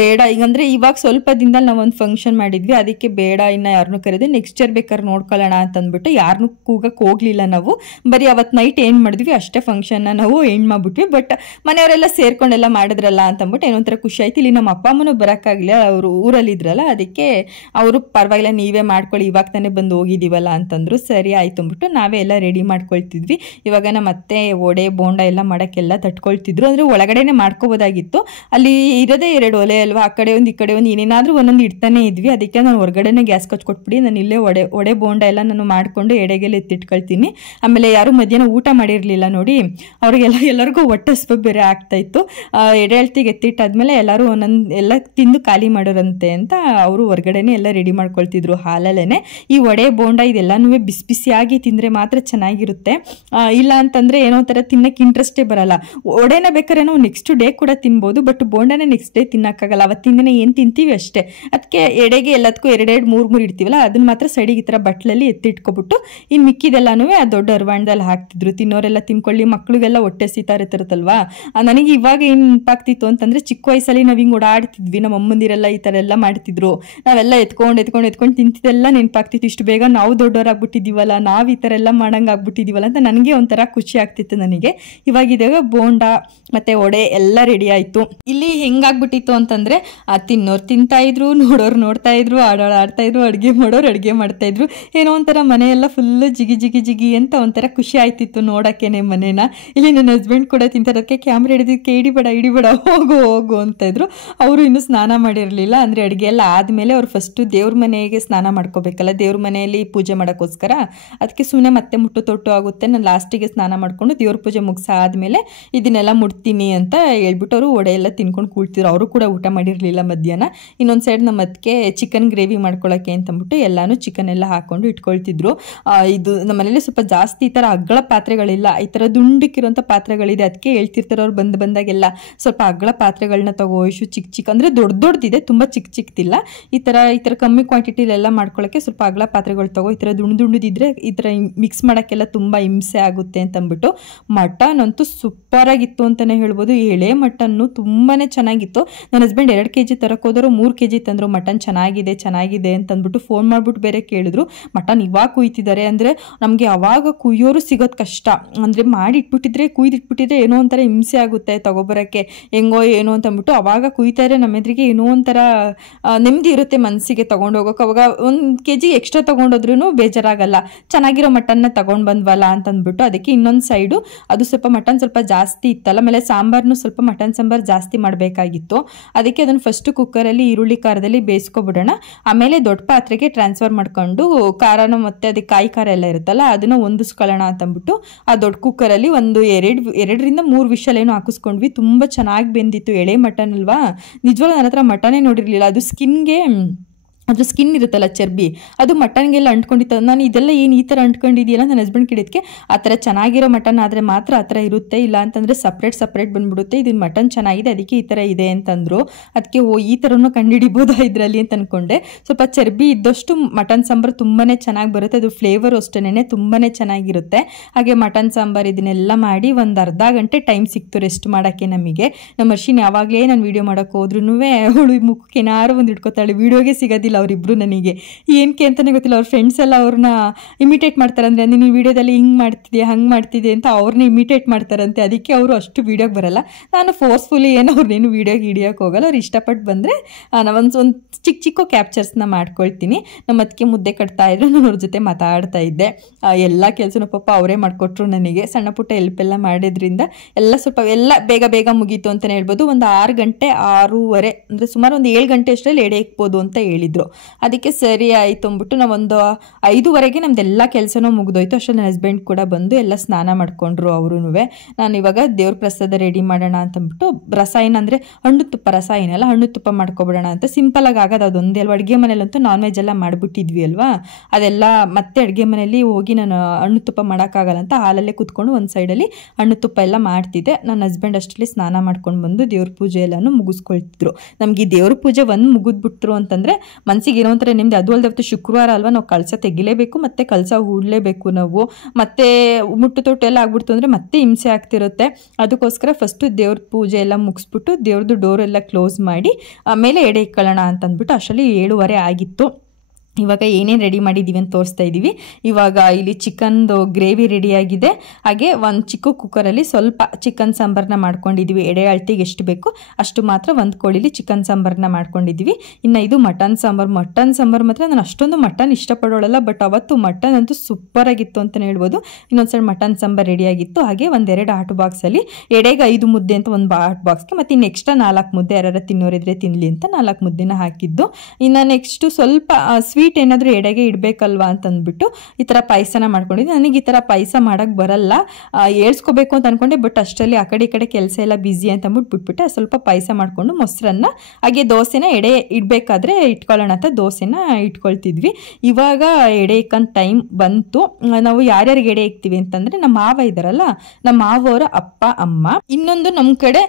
ಬೇಡ, ಈಗಂದರೆ ಇವಾಗ ಸ್ವಲ್ಪ ದಿನದಲ್ಲಿ ನಾವು ಒಂದು ಫಂಕ್ಷನ್ ಮಾಡಿದ್ವಿ, ಅದಕ್ಕೆ ಬೇಡ ಇನ್ನು ಯಾರನ್ನೂ ಕರೆದು ನೆಕ್ಸ್ಟ್ ಇಯರ್ ಬೇಕಾದ್ರೆ ನೋಡ್ಕೊಳ್ಳೋಣ ಅಂತಂದ್ಬಿಟ್ಟು ಯಾರನ್ನೂ ಕೂಗಕ್ಕೆ ಹೋಗಲಿಲ್ಲ ನಾವು. ಬರೀ ಅವತ್ತು ನೈಟ್ ಏನು ಮಾಡಿದ್ವಿ ಅಷ್ಟೇ ಫಂಕ್ಷನ್ನ ನಾವು ಎಂಡ್ ಮಾಡಿಬಿಟ್ವಿ. ಬಟ್ ಮನೆಯವರೆಲ್ಲ ಸೇರ್ಕೊಂಡೆಲ್ಲ ಮಾಡಿದ್ರಲ್ಲ ಅಂತಂದ್ಬಿಟ್ಟು ಏನೊಂಥರ ಖುಷಿ ಆಯ್ತು. ಇಲ್ಲಿ ನಮ್ಮ ಅಪ್ಪ ಅಮ್ಮನೂ ಬರೋಕ್ಕಾಗಲಿಲ್ಲ, ಅವರು ಊರಲ್ಲಿದ್ರಲ್ಲ, ಅದಕ್ಕೆ ಅವರು ಪರವಾಗಿಲ್ಲ ನೀವೇ ಮಾಡ್ಕೊಳ್ಳಿ, ಇವಾಗ ತಾನೇ ಬಂದು ಹೋಗಿದ್ದೀವಲ್ಲ ಅಂತಂದರು. ಸರಿ ಆಯಿತು ಅಂದ್ಬಿಟ್ಟು ನಾವೇ ಎಲ್ಲ ರೆಡಿ ಮಾಡ್ಕೊಳ್ತಿದ್ವಿ. ಇವಾಗ ನಮ್ಮ ಅತ್ತೆ ವಡೆ ಬೋಂಡ ಎಲ್ಲ ಮಾಡೋಕ್ಕೆಲ್ಲ ತಟ್ಕೊಳ್ತಿದ್ರು. ಅಂದರೆ ಒಳಗಡೆನೇ ಮಾಡ್ಕೋಬೋದಾಗಿತ್ತು, ಅಲ್ಲಿ ಇರೋದೇ 2 ಒಲೆ ಅಲ್ವಾ, ಆ ಕಡೆ ಒಂದು ಈ ಕಡೆ ಒಂದು ಏನೇನಾದರೂ ಒಂದೊಂದು ಇಡ್ತಾನೆ ಇದ್ವಿ. ಅದಕ್ಕೆ ನಾನು ಹೊರಗಡೆನೇ ಗ್ಯಾಸ್ ಕಚ್ಕೊಟ್ಬಿಡಿ, ನಾನು ಇಲ್ಲೇ ವಡೆ ಬೋಂಡ ಎಲ್ಲ ನಾನು ಮಾಡಿಕೊಂಡು ಎಡೆಗೆಲ್ಲ ಎತ್ತಿಟ್ಕೊಳ್ತೀನಿ. ಆಮೇಲೆ ಯಾರು ಮಧ್ಯಾಹ್ನ ಊಟ ಮಾಡಿರಲಿಲ್ಲ ನೋಡಿ, ಎಲ್ಲರಿಗೂ ಹೊಟ್ಟೆ ಹಸಿವು ಬೇರೆ ಆಗ್ತಾಯಿತ್ತು. ಎಡೆ ಅಳ್ತಿಗೆ ಎತ್ತಿಟ್ಟಾದ್ಮೇಲೆ ಎಲ್ಲರೂ ಒಂದೊಂದು ಎಲ್ಲ ತಿಂದು ಖಾಲಿ ಮಾಡೋರಂತೆ ಅಂತ ಅವರು ಹೊರಗಡೆನೇ ಎಲ್ಲ ರೆಡಿ ಮಾಡ್ಕೊಳ್ತಿದ್ರು ಹಾಲಲ್ಲೇ. ಈ ವಡೆ ಬೋಂಡ ಇದೆಲ್ಲನೂ ಬಿಸಿ ಬಿಸಿಯಾಗಿ ತಿಂದರೆ ಮಾತ್ರ ಚೆನ್ನಾಗಿರುತ್ತೆ. ಇಲ್ಲ ಅಂತಂದರೆ ಏನೋ ಥರ ತಿನ್ನೋಕ್ಕೆ ಇಂಟ್ರೆಸ್ಟೇ ಬರಲ್ಲ. ವಡೆನ ಬೇಕಾದ್ರೆ ನಾವು ನೆಕ್ಸ್ಟ್ ಡೇ ಕೂಡ ತಿನ್ಬೋದು, ಬಟ್ ಬೋಂಡನೇ ನೆಕ್ಸ್ಟ್ ಡೇ ತಿನ್ನೋಕ್ಕಾಗಲ್ಲ. ಅವತ್ತಿನ ದಿನ ಏನು ತಿಂತೀವಿ ಅಷ್ಟೇ. ಅದಕ್ಕೆ ಎಡೆಗೆ ಎಲ್ಲದಕ್ಕೂ 2 3 ಇಡ್ತೀವಲ್ಲ, ಅದನ್ನ ಮಾತ್ರ ಸೈಡಿಗೆ ಈ ಥರ ಬಟ್ಲಲ್ಲಿ ಎತ್ತಿಟ್ಕೊಬಿಟ್ಟು ಇನ್ನು ಮಿಕ್ಕಿದೆಲ್ಲನೂ ಆ ದೊಡ್ಡ ಅರ್ವಾಣದಲ್ಲಿ ಹಾಕ್ತಿದ್ರು. ತಿನ್ನೋರೆಲ್ಲ ತಿನ್ಕೊಳ್ಳಿ, ಮಕ್ಳಿಗೆಲ್ಲ ಹೊಟ್ಟೆ ಸೀತಾ ಇರ್ತಿರುತ್ತಲ್ವಾ. ನನಗೆ ಇವಾಗ ಏನು ನೆನಪಾಗ್ತಿತ್ತು ಅಂತಂದರೆ ಚಿಕ್ಕ ವಯಸ್ಸಲ್ಲಿ ನಾವು ಹಿಂಗೆ ಮಾಡ್ತಿದ್ವಿ. ನಮ್ಮ ಅಮ್ಮಂದಿರೆಲ್ಲ ಈ ಥರ ಎಲ್ಲ ಮಾಡ್ತಿದ್ರು. ನಾವೆಲ್ಲ ಎತ್ಕೊಂಡು ತಿಂತಿದ್ದೆಲ್ಲ ನೆನಪಾಗ್ತಿತ್ತು. ಇಷ್ಟು ಬೇಗ ನಾವು ದೊಡ್ಡವರಾಗ್ಬಿಟ್ಟಿದ್ದೀವಲ್ಲ, ನಾವು ಈ ಥರ ಎಲ್ಲ ಮಾಡಂಗೆ ಆಗ್ಬಿಟ್ಟಿದ್ದೀವಲ್ಲ ಅಂತ ನನಗೆ ಒಂಥರ ಖುಷಿ ಆಗ್ತಿತ್ತು ನನಗೆ. ಇವಾಗಿದಾಗ ಬೋಂಡ ಮತ್ತು ವಡೆ ಎಲ್ಲ ರೆಡಿ ಆಯಿತು. ಇಲ್ಲಿ ಹೆಂಗಾಗ್ಬಿಟ್ಟಿತ್ತು ಅಂತಂದರೆ ತಿನ್ನೋರು ತಿಂತಾಯಿದ್ರು, ನೋಡೋರು ನೋಡ್ತಾ ಇದ್ರು, ಆಡೋರು ಆಡ್ತಾಯಿದ್ರು, ಅಡುಗೆ ಮಾಡೋರು ಅಡುಗೆ ಮಾಡ್ತಾಯಿದ್ರು. ಏನೋ ಒಂಥರ ಮನೆಯೆಲ್ಲ ಫುಲ್ಲು ಜಿಗಿ ಜಿಗಿ ಜಿಗಿ ಅಂತ ಒಂಥರ ಖುಷಿ ಆಯ್ತಿತ್ತು ನೋಡೋಕ್ಕೇನೆ ಮನೇನ. ಇಲ್ಲಿ ನನ್ನ ಹಸ್ಬೆಂಡ್ ಕೂಡ ತಿಂತಾರೋದಕ್ಕೆ ಕ್ಯಾಮ್ರಾ ಹಿಡಿದಕ್ಕೆ ಇಡಿಬೇಡ ಹೋಗು ಅಂತ ಇದ್ರು. ಅವರು ಇನ್ನೂ ಸ್ನಾನ ಮಾಡಿರಲಿಲ್ಲ. ಅಂದರೆ ಅಡುಗೆ ಎಲ್ಲ ಆದಮೇಲೆ ಅವ್ರು ಫಸ್ಟು ದೇವ್ರ ಮನೆಗೆ ಸ್ನಾನ ಮಾಡ್ಕೋಬೇಕಲ್ಲ, ದೇವ್ರ ಮನೆಯಲ್ಲಿ ಪೂಜೆ ಮಾಡೋಕ್ಕೋಸ್ಕರ. ಅದಕ್ಕೆ ಸುಮ್ಮನೆ ಮತ್ತೆ ಮುಟ್ಟು ತೊಟ್ಟು ಆಗುತ್ತೆ, ನಾನು ಲಾಸ್ಟಿಗೆ ಸ್ನಾನ ಮಾಡಿಕೊಂಡು ದೇವ್ರ ಪೂಜೆ ಮುಗಿಸಾದ್ಮೇಲೆ ಇದನ್ನೆಲ್ಲ ಮುಟ್ತೀನಿ ಅಂತ ಹೇಳ್ಬಿಟ್ಟು ಅವರು ವಡೆ ಎಲ್ಲ ತಿನ್ಕೊಂಡು ಕೂಳ್ತಿದ್ರು. ಅವರು ಕೂಡ ಊಟ ಮಾಡಿರಲಿಲ್ಲ ಮಧ್ಯಾಹ್ನ. ಇನ್ನೊಂದು ಸೈಡ್ ನಮ್ಮ ಅದಕ್ಕೆ ಚಿಕನ್ ಗ್ರೇವಿ ಮಾಡ್ಕೊಳ್ಳೋಕ್ಕೆ ಅಂತಂದ್ಬಿಟ್ಟು ಎಲ್ಲನೂ ಚಿಕನ್ ಎಲ್ಲ ಹಾಕ್ಕೊಂಡು ಇಟ್ಕೊಳ್ತಿದ್ರು. ಇದು ನಮ್ಮ ಮನೇಲಿ ಸ್ವಲ್ಪ ಜಾಸ್ತಿ ಈ ಥರ ಅಗ್ಗಳ ಪಾತ್ರೆಗಳಿಲ್ಲ, ಈ ಥರ ದುಂಡಕ್ಕಿರೋಂಥ ಪಾತ್ರೆಗಳಿದೆ. ಅದಕ್ಕೆ ಹೇಳ್ತಿರ್ತಾರೆ ಅವ್ರು ಬಂದಾಗೆಲ್ಲ ಸ್ವಲ್ಪ ಅಗ್ಗಳ ಪಾತ್ರೆಗಳನ್ನ ತಗೋ ಇಶು ಚಿಕ್ಕ ಅಂದರೆ ದೊಡ್ಡದಿದೆ, ತುಂಬ ಚಿಕ್ಕದಿಲ್ಲ. ಈ ಥರ ಕಮ್ಮಿ ಕ್ವಾಂಟಿಟಿಲೆಲ್ಲ ಮಾಡ್ಕೊಳ್ಳೋಕ್ಕೆ ಸ್ವಲ್ಪ ಅಗ್ಗಳ ಪಾತ್ರೆಗಳು ತಗೋ, ಈ ಥರ ದುಂಡಿದ್ರೆ ಈ ಥರ ಮಿಕ್ಸ್ ಮಾಡೋಕ್ಕೆಲ್ಲ ತುಂಬ ಹಿಂಸೆ ಆಗುತ್ತೆ ಅಂತಂದ್ಬಿಟ್ಟು. ಮಟನ್ ಅಂತೂ ಸೂಪರಾಗಿತ್ತು ಅಂತಲೇ ಹೇಳ್ಬೋದು. ಎಳೆ ಮಟನ್ನು ತುಂಬಾ ಚೆನ್ನಾಗಿತ್ತು. ನನ್ನ ಹಸ್ಬೆಂಡ್ 2 kg ತರಕೋದ್ರು, 3 kg ತಂದರು. ಮಟನ್ ಚೆನ್ನಾಗಿದೆ ಅಂತಂದ್ಬಿಟ್ಟು ಫೋನ್ ಮಾಡಿಬಿಟ್ಟು ಬೇರೆ ಕೇಳಿದ್ರು. ಮಟನ್ ಇವಾಗ ಕುಯ್ತಿದ್ದಾರೆ ಅಂದರೆ ನಮಗೆ ಅವಾಗ ಕುಯ್ಯೋರು ಸಿಗೋದು ಕಷ್ಟ. ಅಂದರೆ ಕುಯ್ದಿಟ್ಬಿಟ್ಟಿದ್ರೆ ಏನೋ ಒಂಥರ ಹಿಂಸೆ ಆಗುತ್ತೆ ತಗೊಬರೋಕ್ಕೆ, ಹೆಂಗೋ ಏನೋ ಅಂತಂದ್ಬಿಟ್ಟು ಅವಾಗ ಕುಯ್ತಾರೆ. ನಮ್ಮ ಎದುರಿಗೆ ಏನೋ ಒಂಥರ ನೆಮ್ಮದಿ ಇರುತ್ತೆ ಮನಸ್ಸಿಗೆ ತೊಗೊಂಡೋಗೋಕೆ. ಅವಾಗ 1 kg ಎಕ್ಸ್ಟ್ರಾ ತೊಗೊಂಡೋದ್ರೂ ಬೇಜಾರಾಗಲ್ಲ, ಚೆನ್ನಾಗಿರೋ ಮಟನ್ನ ತೊಗೊಂಡು ಬಂದ್ವಲ್ಲ ಅಂತಂದ್ಬಿಟ್ಟು. ಅದಕ್ಕೆ ಇನ್ನೊಂದು ಸೈಡು ಅದು ಸ್ವಲ್ಪ ಮಟನ್ ಸ್ವಲ್ಪ ಜಾಸ್ತಿ ಇತ್ತಲ್ಲ, ಆಮೇಲೆ ಸಾಂಬಾರನ್ನು ಸ್ವಲ್ಪ ಮಟನ್ ಸಾಂಬಾರು ಜಾಸ್ತಿ ಮಾಡಬೇಕಾಗಿತ್ತು. ಅದಕ್ಕೆ ಅದನ್ನು ಫಸ್ಟು ಕುಕ್ಕರಲ್ಲಿ ಈರುಳ್ಳಿ ಖಾರದಲ್ಲಿ ಬೇಯಿಸ್ಕೊಬಿಡೋಣ, ಆಮೇಲೆ ದೊಡ್ಡ ಪಾತ್ರೆಗೆ ಟ್ರಾನ್ಸ್ಫರ್ ಮಾಡ್ಕೊಂಡು ಖಾರನ ಮತ್ತು ಅದಕ್ಕೆ ಕಾಯಿ ಖಾರ ಎಲ್ಲ ಇರುತ್ತಲ್ಲ ಅದನ್ನು ಹೊಂದಿಸ್ಕೊಳ್ಳೋಣ ಅಂತಂದ್ಬಿಟ್ಟು ಆ ದೊಡ್ಡ ಕುಕ್ಕರಲ್ಲಿ ಒಂದು 2ರಿಂದ 3 ವಿಷಲ್ ಏನೋ ಹಾಕಿಸ್ಕೊಂಡ್ವಿ. ತುಂಬ ಚೆನ್ನಾಗಿ ಬೆಂದಿತ್ತು. ಎಳೆ ಮಟನ್ ಅಲ್ವಾ, ನಿಜವಾಗ್ಲೂ ನನ್ನ ಹತ್ರ ಮಟನೇ ನೋಡಿರಲಿಲ್ಲ. ಅದು ಅದ್ರ ಸ್ಕಿನ್ ಇರುತ್ತಲ್ಲ, ಚರ್ಬಿ, ಅದು ಮಟನ್ಗೆಲ್ಲ ಅಂಟ್ಕೊಂಡಿತ್ತು. ನಾನು ಇದೆಲ್ಲ ಏನು ಈ ಥರ ಅಂಟ್ಕೊಂಡಿದೆಯಲ್ಲ ನನ್ನ ಹಸ್ಬೆಂಡ್ ಕಿಡಿದಕ್ಕೆ. ಆ ಥರ ಚೆನ್ನಾಗಿರೋ ಮಟನ್ ಆದರೆ ಮಾತ್ರ ಆ ಥರ ಇರುತ್ತೆ, ಇಲ್ಲ ಅಂತಂದರೆ ಸಪ್ರೇಟ್ ಬಂದ್ಬಿಡುತ್ತೆ. ಇದು ಮಟನ್ ಚೆನ್ನಾಗಿದೆ ಅದಕ್ಕೆ ಈ ಥರ ಇದೆ ಅಂತಂದರು. ಅದಕ್ಕೆ ಈ ಥರನೂ ಕಂಡುಹಿಡಿಬೋದಾ ಇದರಲ್ಲಿ ಅಂತ ಅಂದ್ಕೊಂಡೆ. ಸ್ವಲ್ಪ ಚರ್ಬಿ ಇದ್ದಷ್ಟು ಮಟನ್ ಸಾಂಬಾರು ತುಂಬಾ ಚೆನ್ನಾಗಿ ಬರುತ್ತೆ. ಅದು ಫ್ಲೇವರ್ ಅಷ್ಟೇ ತುಂಬಾ ಚೆನ್ನಾಗಿರುತ್ತೆ. ಹಾಗೆ ಮಟನ್ ಸಾಂಬಾರು ಇದನ್ನೆಲ್ಲ ಮಾಡಿ ಒಂದು ಅರ್ಧ ಗಂಟೆ ಟೈಮ್ ಸಿಕ್ತು ರೆಸ್ಟ್ ಮಾಡೋಕ್ಕೆ ನಮಗೆ. ನಮ್ಮ ಅರ್ಶಿನ್ ಯಾವಾಗಲೇ ನಾನು ವೀಡಿಯೋ ಮಾಡೋಕೆ ಹೋದ್ರೂ ಅವಳು ಮುಖಕ್ಕೆ ಏನಾರು ಒಂದು ಇಟ್ಕೋತಾಳೆ, ವೀಡಿಯೋಗೆ ಸಿಗೋದಿಲ್ಲ ಅವರಿಬ್ರು. ನನಗೆ ಏನಕ್ಕೆ ಅಂತಲೇ ಗೊತ್ತಿಲ್ಲ. ಅವ್ರ ಫ್ರೆಂಡ್ಸ್ ಎಲ್ಲ ಅವ್ರನ್ನ ಇಮಿಟೇಟ್ ಮಾಡ್ತಾರಂದ್ರೆ, ನೀನು ವಿಡಿಯೋದಲ್ಲಿ ಹಿಂಗೆ ಮಾಡ್ತಿದ್ದೆ ಹಂಗೆ ಮಾಡ್ತಿದ್ದೆ ಅಂತ ಅವ್ರನ್ನ ಇಮಿಟೇಟ್ ಮಾಡ್ತಾರಂತೆ. ಅದಕ್ಕೆ ಅವರು ಅಷ್ಟು ವೀಡಿಯೋಗೆ ಬರಲ್ಲ. ನಾನು ಫೋರ್ಸ್ಫುಲಿ ಏನೋ ಅವ್ರನ್ನೇನು ವೀಡಿಯೋಗೆ ಹಿಡಿಯೋಕೆ ಹೋಗಲ್ಲ. ಅವ್ರು ಇಷ್ಟಪಟ್ಟು ಬಂದರೆ ನಾವೊಂದು ಚಿಕ್ಕ ಕ್ಯಾಪ್ಚರ್ಸ್ನ ಮಾಡ್ಕೊಳ್ತೀನಿ. ನಮ್ಮ ಅದಕ್ಕೆ ಮುದ್ದೆ ಕಟ್ತಾ ಇದ್ರು, ನಾನು ಅವ್ರ ಜೊತೆ ಮಾತಾಡ್ತಾ ಇದ್ದೆ. ಎಲ್ಲ ಕೆಲಸನೂ ಪಾಪ ಅವರೇ ಮಾಡಿಕೊಟ್ರು ನನಗೆ. ಸಣ್ಣ ಪುಟ್ಟ ಹೆಲ್ಪ್ ಎಲ್ಲ ಮಾಡಿದ್ರಿಂದ ಎಲ್ಲ ಸ್ವಲ್ಪ ಬೇಗ ಮುಗೀತು ಅಂತಲೇ ಹೇಳ್ಬೋದು. ಒಂದು 6 ಗಂಟೆ 6:30 ಅಂದರೆ ಸುಮಾರು ಒಂದು 7 ಗಂಟೆ ಅಷ್ಟರಲ್ಲಿ ಎಡೆ ಇಕ್ಬೋದು ಅಂತ ಹೇಳಿದರು. ಅದಕ್ಕೆ ಸರಿ ಆಯಿತು ಅಂದ್ಬಿಟ್ಟು ನಾವೊಂದು 5:30ಗೆ ನಮ್ದೆಲ್ಲ ಕೆಲಸನೂ ಮುಗಿದೋಯ್ತು. ಅಷ್ಟೇ ನನ್ನ ಹಸ್ಬೆಂಡ್ ಕೂಡ ಬಂದು ಎಲ್ಲ ಸ್ನಾನ ಮಾಡ್ಕೊಂಡ್ರು ಅವರೂ. ನಾನು ಇವಾಗ ದೇವ್ರ ಪ್ರಸಾದ ರೆಡಿ ಮಾಡೋಣ ಅಂತಂದ್ಬಿಟ್ಟು ರಸಾಯನ ಅಂದರೆ ಹಣ್ಣು ತುಪ್ಪ, ರಸಾಯನ ಅಲ್ಲ ಹಣ್ಣು ತುಪ್ಪ ಮಾಡ್ಕೊಬಿಡೋಣ ಅಂತ ಸಿಂಪಲಾಗಿ ಆಗೋದು ಅದೊಂದೇ ಅಲ್ವಾ. ಅಡುಗೆ ಮನೇಲಂತೂ ನಾನ್ ವೆಜ್ ಎಲ್ಲ ಮಾಡಿಬಿಟ್ಟಿದ್ವಿ ಅಲ್ವಾ, ಅದೆಲ್ಲ ಮತ್ತೆ ಅಡುಗೆ ಮನೇಲಿ ಹೋಗಿ ನಾನು ಹಣ್ಣು ತುಪ್ಪ ಮಾಡೋಕ್ಕಾಗಲ್ಲ ಅಂತ ಹಾಲಲ್ಲೇ ಕೂತ್ಕೊಂಡು ಒಂದು ಸೈಡಲ್ಲಿ ಹಣ್ಣು ತುಪ್ಪ ಎಲ್ಲ ಮಾಡ್ತಿದ್ದೆ. ನನ್ನ ಹಸ್ಬೆಂಡ್ ಅಷ್ಟರಲ್ಲಿ ಸ್ನಾನ ಮಾಡ್ಕೊಂಡು ಬಂದು ದೇವ್ರ ಪೂಜೆ ಎಲ್ಲನೂ ಮುಗಿಸ್ಕೊಳ್ತಿದ್ರು. ನಮಗೆ ಈ ದೇವ್ರ ಪೂಜೆ ಮುಗಿದ್ಬಿಟ್ರು ಅಂತಂದರೆ ಮನಸ್ಸಿಗೆ ಏನೋ ಒಂಥರ ನಿಮ್ದು. ಅದು ಅಲ್ಲದೆ ಶುಕ್ರವಾರ ಅಲ್ವಾ, ನಾವು ಕಳಸ ತೆಗಿಲೇಬೇಕು ಮತ್ತು ಕಳಸ ಹೂಡಲೇಬೇಕು ನಾವು. ಮತ್ತೆ ಮುಟ್ಟು ತೊಟ್ಟು ಎಲ್ಲ ಆಗ್ಬಿಡ್ತು ಅಂದರೆ ಮತ್ತೆ ಹಿಂಸೆ ಆಗ್ತಿರುತ್ತೆ. ಅದಕ್ಕೋಸ್ಕರ ಫಸ್ಟು ದೇವ್ರ ಪೂಜೆ ಎಲ್ಲ ಮುಗಿಸ್ಬಿಟ್ಟು ದೇವ್ರದ್ದು ಡೋರ್ ಎಲ್ಲ ಕ್ಲೋಸ್ ಮಾಡಿ ಆಮೇಲೆ ಎಡೆ ಇಕ್ಕೊಳ್ಳೋಣ ಅಂತಂದ್ಬಿಟ್ಟು ಅಷ್ಟರಲ್ಲಿ 7:30 ಆಗಿತ್ತು. ಇವಾಗ ಏನೇನು ರೆಡಿ ಮಾಡಿದ್ದೀವಿ ಅಂತ ತೋರಿಸ್ತಾ ಇದ್ದೀವಿ. ಇವಾಗ ಇಲ್ಲಿ ಚಿಕನ್ದು ಗ್ರೇವಿ ರೆಡಿಯಾಗಿದೆ. ಹಾಗೆ ಒಂದು ಚಿಕ್ಕ ಕುಕ್ಕರಲ್ಲಿ ಸ್ವಲ್ಪ ಚಿಕನ್ ಸಾಂಬಾರನ್ನ ಮಾಡ್ಕೊಂಡಿದ್ದೀವಿ. ಎಡೆ ಅಳತೆಗೆ ಎಷ್ಟು ಬೇಕು ಅಷ್ಟು ಮಾತ್ರ ಒಂದು ಕೋಳಿಲಿ ಚಿಕನ್ ಸಾಂಬಾರನ್ನ ಮಾಡ್ಕೊಂಡಿದ್ದೀವಿ. ಇನ್ನು ಇದು ಮಟನ್ ಸಾಂಬಾರು ಮಾತ್ರ ನಾನು ಅಷ್ಟೊಂದು ಮಟನ್ ಇಷ್ಟಪಡೋಳಲ್ಲ, ಬಟ್ ಅವತ್ತು ಮಟನ್ ಅಂತೂ ಸೂಪರಾಗಿತ್ತು ಅಂತಲೇ ಹೇಳ್ಬೋದು. ಇನ್ನೊಂದು ಸಲ ಮಟನ್ ಸಾಂಬಾರು ರೆಡಿಯಾಗಿತ್ತು. ಹಾಗೆ 1-2 ಹಾಟ್ ಬಾಕ್ಸಲ್ಲಿ ಎಡೆಗೆ 5 ಮುದ್ದೆ ಅಂತ ಒಂದು ಹಾಟ್ ಬಾಕ್ಸ್ಗೆ, ಮತ್ತು ಇನ್ನು ಎಕ್ಸ್ಟ್ರಾ 4 ಮುದ್ದೆ ಯಾರು ತಿನ್ನೋರಿದ್ರೆ ತಿನ್ನಲಿ ಅಂತ 4 ಮುದ್ದೆನ ಹಾಕಿದ್ದು. ಇನ್ನು ನೆಕ್ಸ್ಟು ಸ್ವಲ್ಪ ಸ್ವೀಟ್ ಏನಾದರೂ ಎಡೆಗೆ ಇಡಬೇಕಲ್ವಾ ಅಂತಂದ್ಬಿಟ್ಟು ಈ ಥರ ಪಾಯಸನ ಮಾಡ್ಕೊಂಡಿದ್ದೆ. ನನಗೆ ಈ ಥರ ಪಾಯಸ ಮಾಡೋಕ್ಕೆ ಬರಲ್ಲ, ಹೇಳ್ಸ್ಕೋಬೇಕು ಅಂತ ಅಂದ್ಕೊಂಡೆ, ಬಟ್ ಅಷ್ಟರಲ್ಲಿ ಆ ಕಡೆ ಈ ಕಡೆ ಕೆಲಸ ಎಲ್ಲ ಬ್ಯುಸಿ ಅಂತ ಅಂದ್ಬಿಟ್ಟು ಬಿಟ್ಬಿಟ್ಟೆ. ಸ್ವಲ್ಪ ಪಾಯಸ ಮಾಡಿಕೊಂಡು ಮೊಸರನ್ನ ಹಾಗೆ ದೋಸೆನ ಎಡೆ ಇಡಬೇಕಾದ್ರೆ ಇಟ್ಕೊಳ್ಳೋಣ ಅಂತ ದೋಸೆನ ಇಟ್ಕೊಳ್ತಿದ್ವಿ. ಇವಾಗ ಎಡೆ ಇಕ್ಕಂತ ಟೈಮ್ ಬಂತು. ನಾವು ಯಾರ್ಯಾರಿಗೆ ಎಡೆ ಇಕ್ತೀವಿ ಅಂತಂದರೆ ನಮ್ಮ ಮಾವ ಇದ್ದಾರಲ್ಲ, ನಮ್ಮ ಮಾವವರ ಅಪ್ಪ ಅಮ್ಮ. ಇನ್ನೊಂದು ನಮ್ಮ ಕಡೆ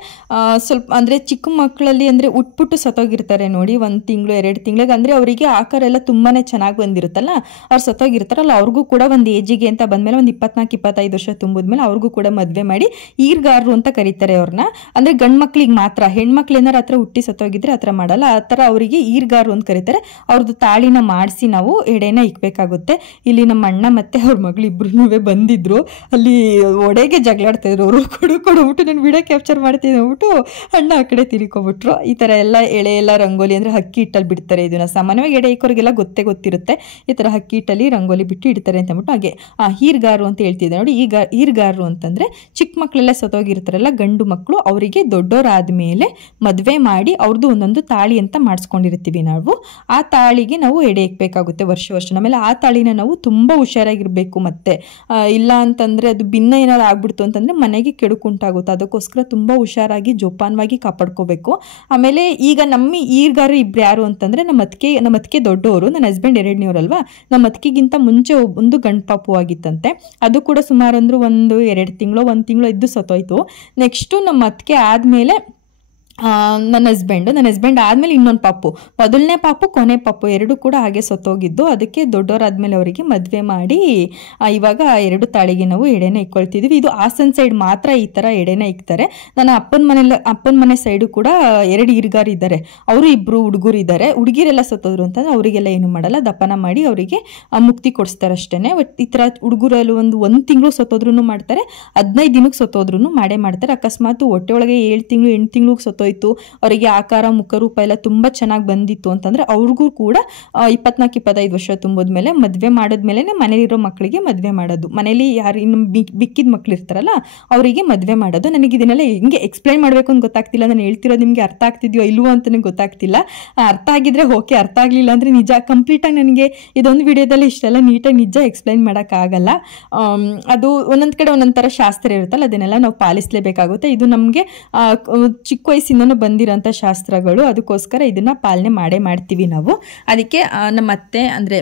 ಸ್ವಲ್ಪ ಅಂದರೆ ಚಿಕ್ಕ ಮಕ್ಕಳಲ್ಲಿ ಅಂದರೆ ಉಟ್ಬಿಟ್ಟು ಸತ್ತೋಗಿರ್ತಾರೆ ನೋಡಿ, 1 ತಿಂಗಳು 2 ತಿಂಗಳಿಗೆ, ಅಂದರೆ ಅವರಿಗೆ ಆಕಾರ ಎಲ್ಲ ತುಂಬ ತುಂಬಾ ಚೆನ್ನಾಗಿ ಬಂದಿರುತ್ತಲ್ಲ, ಅವ್ರು ಸತ್ತೋಗಿರ್ತಾರಲ್ಲ ಅವ್ರಿಗೂ ಕೂಡ ಒಂದು ಏಜಿಗೆ ಅಂತ ಬಂದಮೇಲೆ ಒಂದು 24-25 ವರ್ಷ ತುಂಬಿದ್ಮೇಲೆ ಅವ್ರಿಗೂ ಕೂಡ ಮದುವೆ ಮಾಡಿ ಈರ್ಗಾರರು ಅಂತ ಕರೀತಾರೆ ಅವ್ರನ್ನ. ಅಂದರೆ ಗಂಡು ಮಕ್ಳಿಗೆ ಮಾತ್ರ, ಹೆಣ್ಮಕ್ಳು ಏನಾರು ಹತ್ರ ಹುಟ್ಟಿ ಸತ್ತೋಗಿದ್ರೆ ಆ ಥರ ಮಾಡಲ್ಲ, ಆ ಥರ ಅವರಿಗೆ ಈರ್ಗಾರರು ಅಂತ ಕರೀತಾರೆ. ಅವ್ರದ್ದು ತಾಳಿನ ಮಾಡಿಸಿ ನಾವು ಎಡೆನ ಇಕ್ಬೇಕಾಗುತ್ತೆ. ಇಲ್ಲಿ ನಮ್ಮ ಅಣ್ಣ ಮತ್ತೆ ಅವ್ರ ಮಗಳು ಇಬ್ರು ಬಂದಿದ್ರು, ಅಲ್ಲಿ ಒಡೆಗೆ ಜಗಳಾಡ್ತಾ ಇದ್ರು ಅವರು. ಕೊಡ್ಬಿಟ್ಟು ನಾನು ವಿಡಿಯೋ ಕ್ಯಾಪ್ಚರ್ ಮಾಡ್ತೀನಿ ಅಂದ್ಬಿಟ್ಟು ಅಣ್ಣ ಆ ಕಡೆ ತಿರ್ಕೊಬಿಟ್ರು. ಈ ಥರ ಎಲ್ಲ ಎಳೆ ಎಲ್ಲ ರಂಗೋಲಿ ಅಂದರೆ ಅಕ್ಕಿ ಹಿಟ್ಟಲ್ಲಿ ಬಿಡ್ತಾರೆ. ಇದನ್ನ ಸಾಮಾನ್ಯವಾಗಿ ಎಡೆ ಇಕ್ಕೋರಿಗೆಲ್ಲ ಗೊತ್ತಿರುತ್ತೆ. ಈ ಥರ ಅಕ್ಕಿ ಹಿಟ್ಟಲ್ಲಿ ರಂಗೋಲಿ ಬಿಟ್ಟು ಇಡ್ತಾರೆ ಅಂತ ಅಂದ್ಬಿಟ್ಟು ಹಾಗೆ ಈರ್ಗಾರರು ಅಂತ ಹೇಳ್ತಿದ್ದೆ ನೋಡಿ. ಈಗ ಈರ್ಗಾರರು ಅಂತಂದರೆ ಚಿಕ್ಕ ಮಕ್ಕಳೆಲ್ಲ ಸತ್ತೋಗಿರ್ತಾರಲ್ಲ ಗಂಡು ಮಕ್ಕಳು, ಅವರಿಗೆ ದೊಡ್ಡವರಾದ್ಮೇಲೆ ಮದುವೆ ಮಾಡಿ ಅವ್ರದ್ದು ಒಂದೊಂದು ತಾಳಿ ಅಂತ ಮಾಡಿಸ್ಕೊಂಡಿರ್ತೀವಿ ನಾವು. ಆ ತಾಳಿಗೆ ನಾವು ಎಡೆ ಇಕ್ಬೇಕಾಗುತ್ತೆ ವರ್ಷ. ಆಮೇಲೆ ಆ ತಾಳಿನ ನಾವು ತುಂಬ ಹುಷಾರಾಗಿರ್ಬೇಕು. ಮತ್ತೆ ಇಲ್ಲ ಅಂತಂದರೆ ಅದು ಭಿನ್ನ ಏನಾದ್ರು ಆಗ್ಬಿಡ್ತು ಅಂತಂದರೆ ಮನೆಗೆ ಕೆಡುಕುಂಟಾಗುತ್ತೆ. ಅದಕ್ಕೋಸ್ಕರ ತುಂಬ ಹುಷಾರಾಗಿ ಜೋಪಾನವಾಗಿ ಕಾಪಾಡ್ಕೋಬೇಕು. ಆಮೇಲೆ ಈಗ ನಮ್ಮ ಈರ್ಗಾರು ಇಬ್ರು ಯಾರು ಅಂತಂದರೆ ನಮ್ಮ ಅತ್ತಿಗೆ ದೊಡ್ಡವರು, ನನ್ನ ಹಸ್ಬೆಂಡ್ ಎರಡನೇವ್ರಲ್ವಾ. ನಮ್ಮ ಅತ್ತಿಗೆಗಿಂತ ಮುಂಚೆ ಒಂದು ಗಂಡು ಪಾಪು ಆಗಿತ್ತಂತೆ. ಅದು ಕೂಡ ಸುಮಾರು ಅಂದ್ರೆ 1-2 ತಿಂಗಳು 1 ತಿಂಗಳು ಇದ್ದು ಸತ್ತೋಯ್ತು. ನೆಕ್ಸ್ಟು ನಮ್ಮ ಅತ್ತಿಗೆ ಆದಮೇಲೆ ನನ್ನ ಹಸ್ಬೆಂಡ್ ಆದಮೇಲೆ ಇನ್ನೊಂದು ಪಾಪು, ಮೊದಲನೇ ಪಾಪು ಕೊನೆ ಪಾಪು ಎರಡು ಕೂಡ ಹಾಗೆ ಸತ್ತೋಗಿದ್ದು. ಅದಕ್ಕೆ ದೊಡ್ಡವರಾದ್ಮೇಲೆ ಅವರಿಗೆ ಮದುವೆ ಮಾಡಿ ಇವಾಗ 2 ತಾಳಿಗೆ ನಾವು ಎಡೆನ ಇಕ್ಕೊಳ್ತಿದ್ವಿ. ಇದು ಹಾಸನ್ ಸೈಡ್ ಮಾತ್ರ ಈ ಥರ ಎಡೆನ ಇಕ್ತಾರೆ. ನನ್ನ ಅಪ್ಪನ ಮನೆ ಸೈಡು ಕೂಡ 2 ಈರ್ಗಾರು ಇದ್ದಾರೆ. ಅವರು 2 ಹುಡುಗರು ಇದ್ದಾರೆ. ಹುಡುಗಿರೆಲ್ಲ ಸತ್ತೋದ್ರು ಅಂತಂದ್ರೆ ಅವರಿಗೆಲ್ಲ ಏನು ಮಾಡಲ್ಲ, ದಪ್ಪನ ಮಾಡಿ ಅವರಿಗೆ ಮುಕ್ತಿ ಕೊಡಿಸ್ತಾರೆ ಅಷ್ಟೇ. ಈ ಥರ ಹುಡುಗರಲ್ಲಿ 1 ತಿಂಗಳು ಸತ್ತೋದ್ರೂ ಮಾಡ್ತಾರೆ, 15 ದಿನಕ್ಕೆ ಸತ್ತೋದ್ರೂ ಮಾಡೇ ಮಾಡ್ತಾರೆ. ಅಕಸ್ಮಾತ್ ಹೊಟ್ಟೆ ಒಳಗೆ 7 ತಿಂಗಳು 8 ತಿಂಗಳಿಗೆ ಸತ್ತೋಯ್ತು, ಅವರಿಗೆ ಆಕಾರ ಮುಖರೂಪ ಎಲ್ಲ ತುಂಬ ಚೆನ್ನಾಗಿ ಬಂದಿತ್ತು ಅಂತಂದರೆ ಅವ್ರಿಗೂ ಕೂಡ 24-25 ವರ್ಷ ತುಂಬೋದ್ಮೇಲೆ ಮದುವೆ ಮಾಡಿದ್ಮೇಲೆ ಮನೇಲಿರೋ ಮಕ್ಕಳಿಗೆ ಮದುವೆ ಮಾಡೋದು. ಮನೇಲಿ ಯಾರು ಇನ್ನು ಬಿಕ್ಕಿದ ಮಕ್ಳು ಇರ್ತಾರಲ್ಲ ಅವರಿಗೆ ಮದುವೆ ಮಾಡೋದು. ನನಗೆ ಇದನ್ನೆಲ್ಲ ಹೆಂಗೆ ಎಕ್ಸ್ಪ್ಲೈನ್ ಮಾಡಬೇಕು ಅಂತ ಗೊತ್ತಾಗ್ತಿಲ್ಲ. ನಾನು ಹೇಳ್ತಿರೋದು ನಿಮಗೆ ಅರ್ಥ ಆಗ್ತಿದೆಯೋ ಇಲ್ವೋ ಅಂತಲೇ ಗೊತ್ತಾಗ್ತಿಲ್ಲ. ಅರ್ಥ ಆಗಿದ್ರೆ ಓಕೆ, ಅರ್ಥ ಆಗಲಿಲ್ಲ ಅಂದರೆ ನಿಜ ಕಂಪ್ಲೀಟಾಗಿ ನನಗೆ ಇದೊಂದು ವಿಡಿಯೋದಲ್ಲಿ ಇಷ್ಟೆಲ್ಲ ನೀಟಾಗಿ ನಿಜ ಎಕ್ಸ್ಪ್ಲೈನ್ ಮಾಡೋಕ್ಕಾಗಲ್ಲ. ಅದು ಒಂದೊಂದು ಕಡೆ ಒಂದೊಂದು ಥರ ಶಾಸ್ತ್ರ ಇರುತ್ತಲ್ಲ, ಅದನ್ನೆಲ್ಲ ನಾವು ಪಾಲಿಸಲೇಬೇಕಾಗುತ್ತೆ. ಇದು ನಮಗೆ ಚಿಕ್ಕ ವಯಸ್ಸಿಂದ ಬಂದಿರೋಂಥ ಶಾಸ್ತ್ರಗಳು, ಅದಕ್ಕೋಸ್ಕರ ಇದನ್ನ ಪಾಲನೆ ಮಾಡ್ತೀವಿ ನಾವು. ಅದಕ್ಕೆ ನಮ್ಮ ಅತ್ತೆ ಅಂದರೆ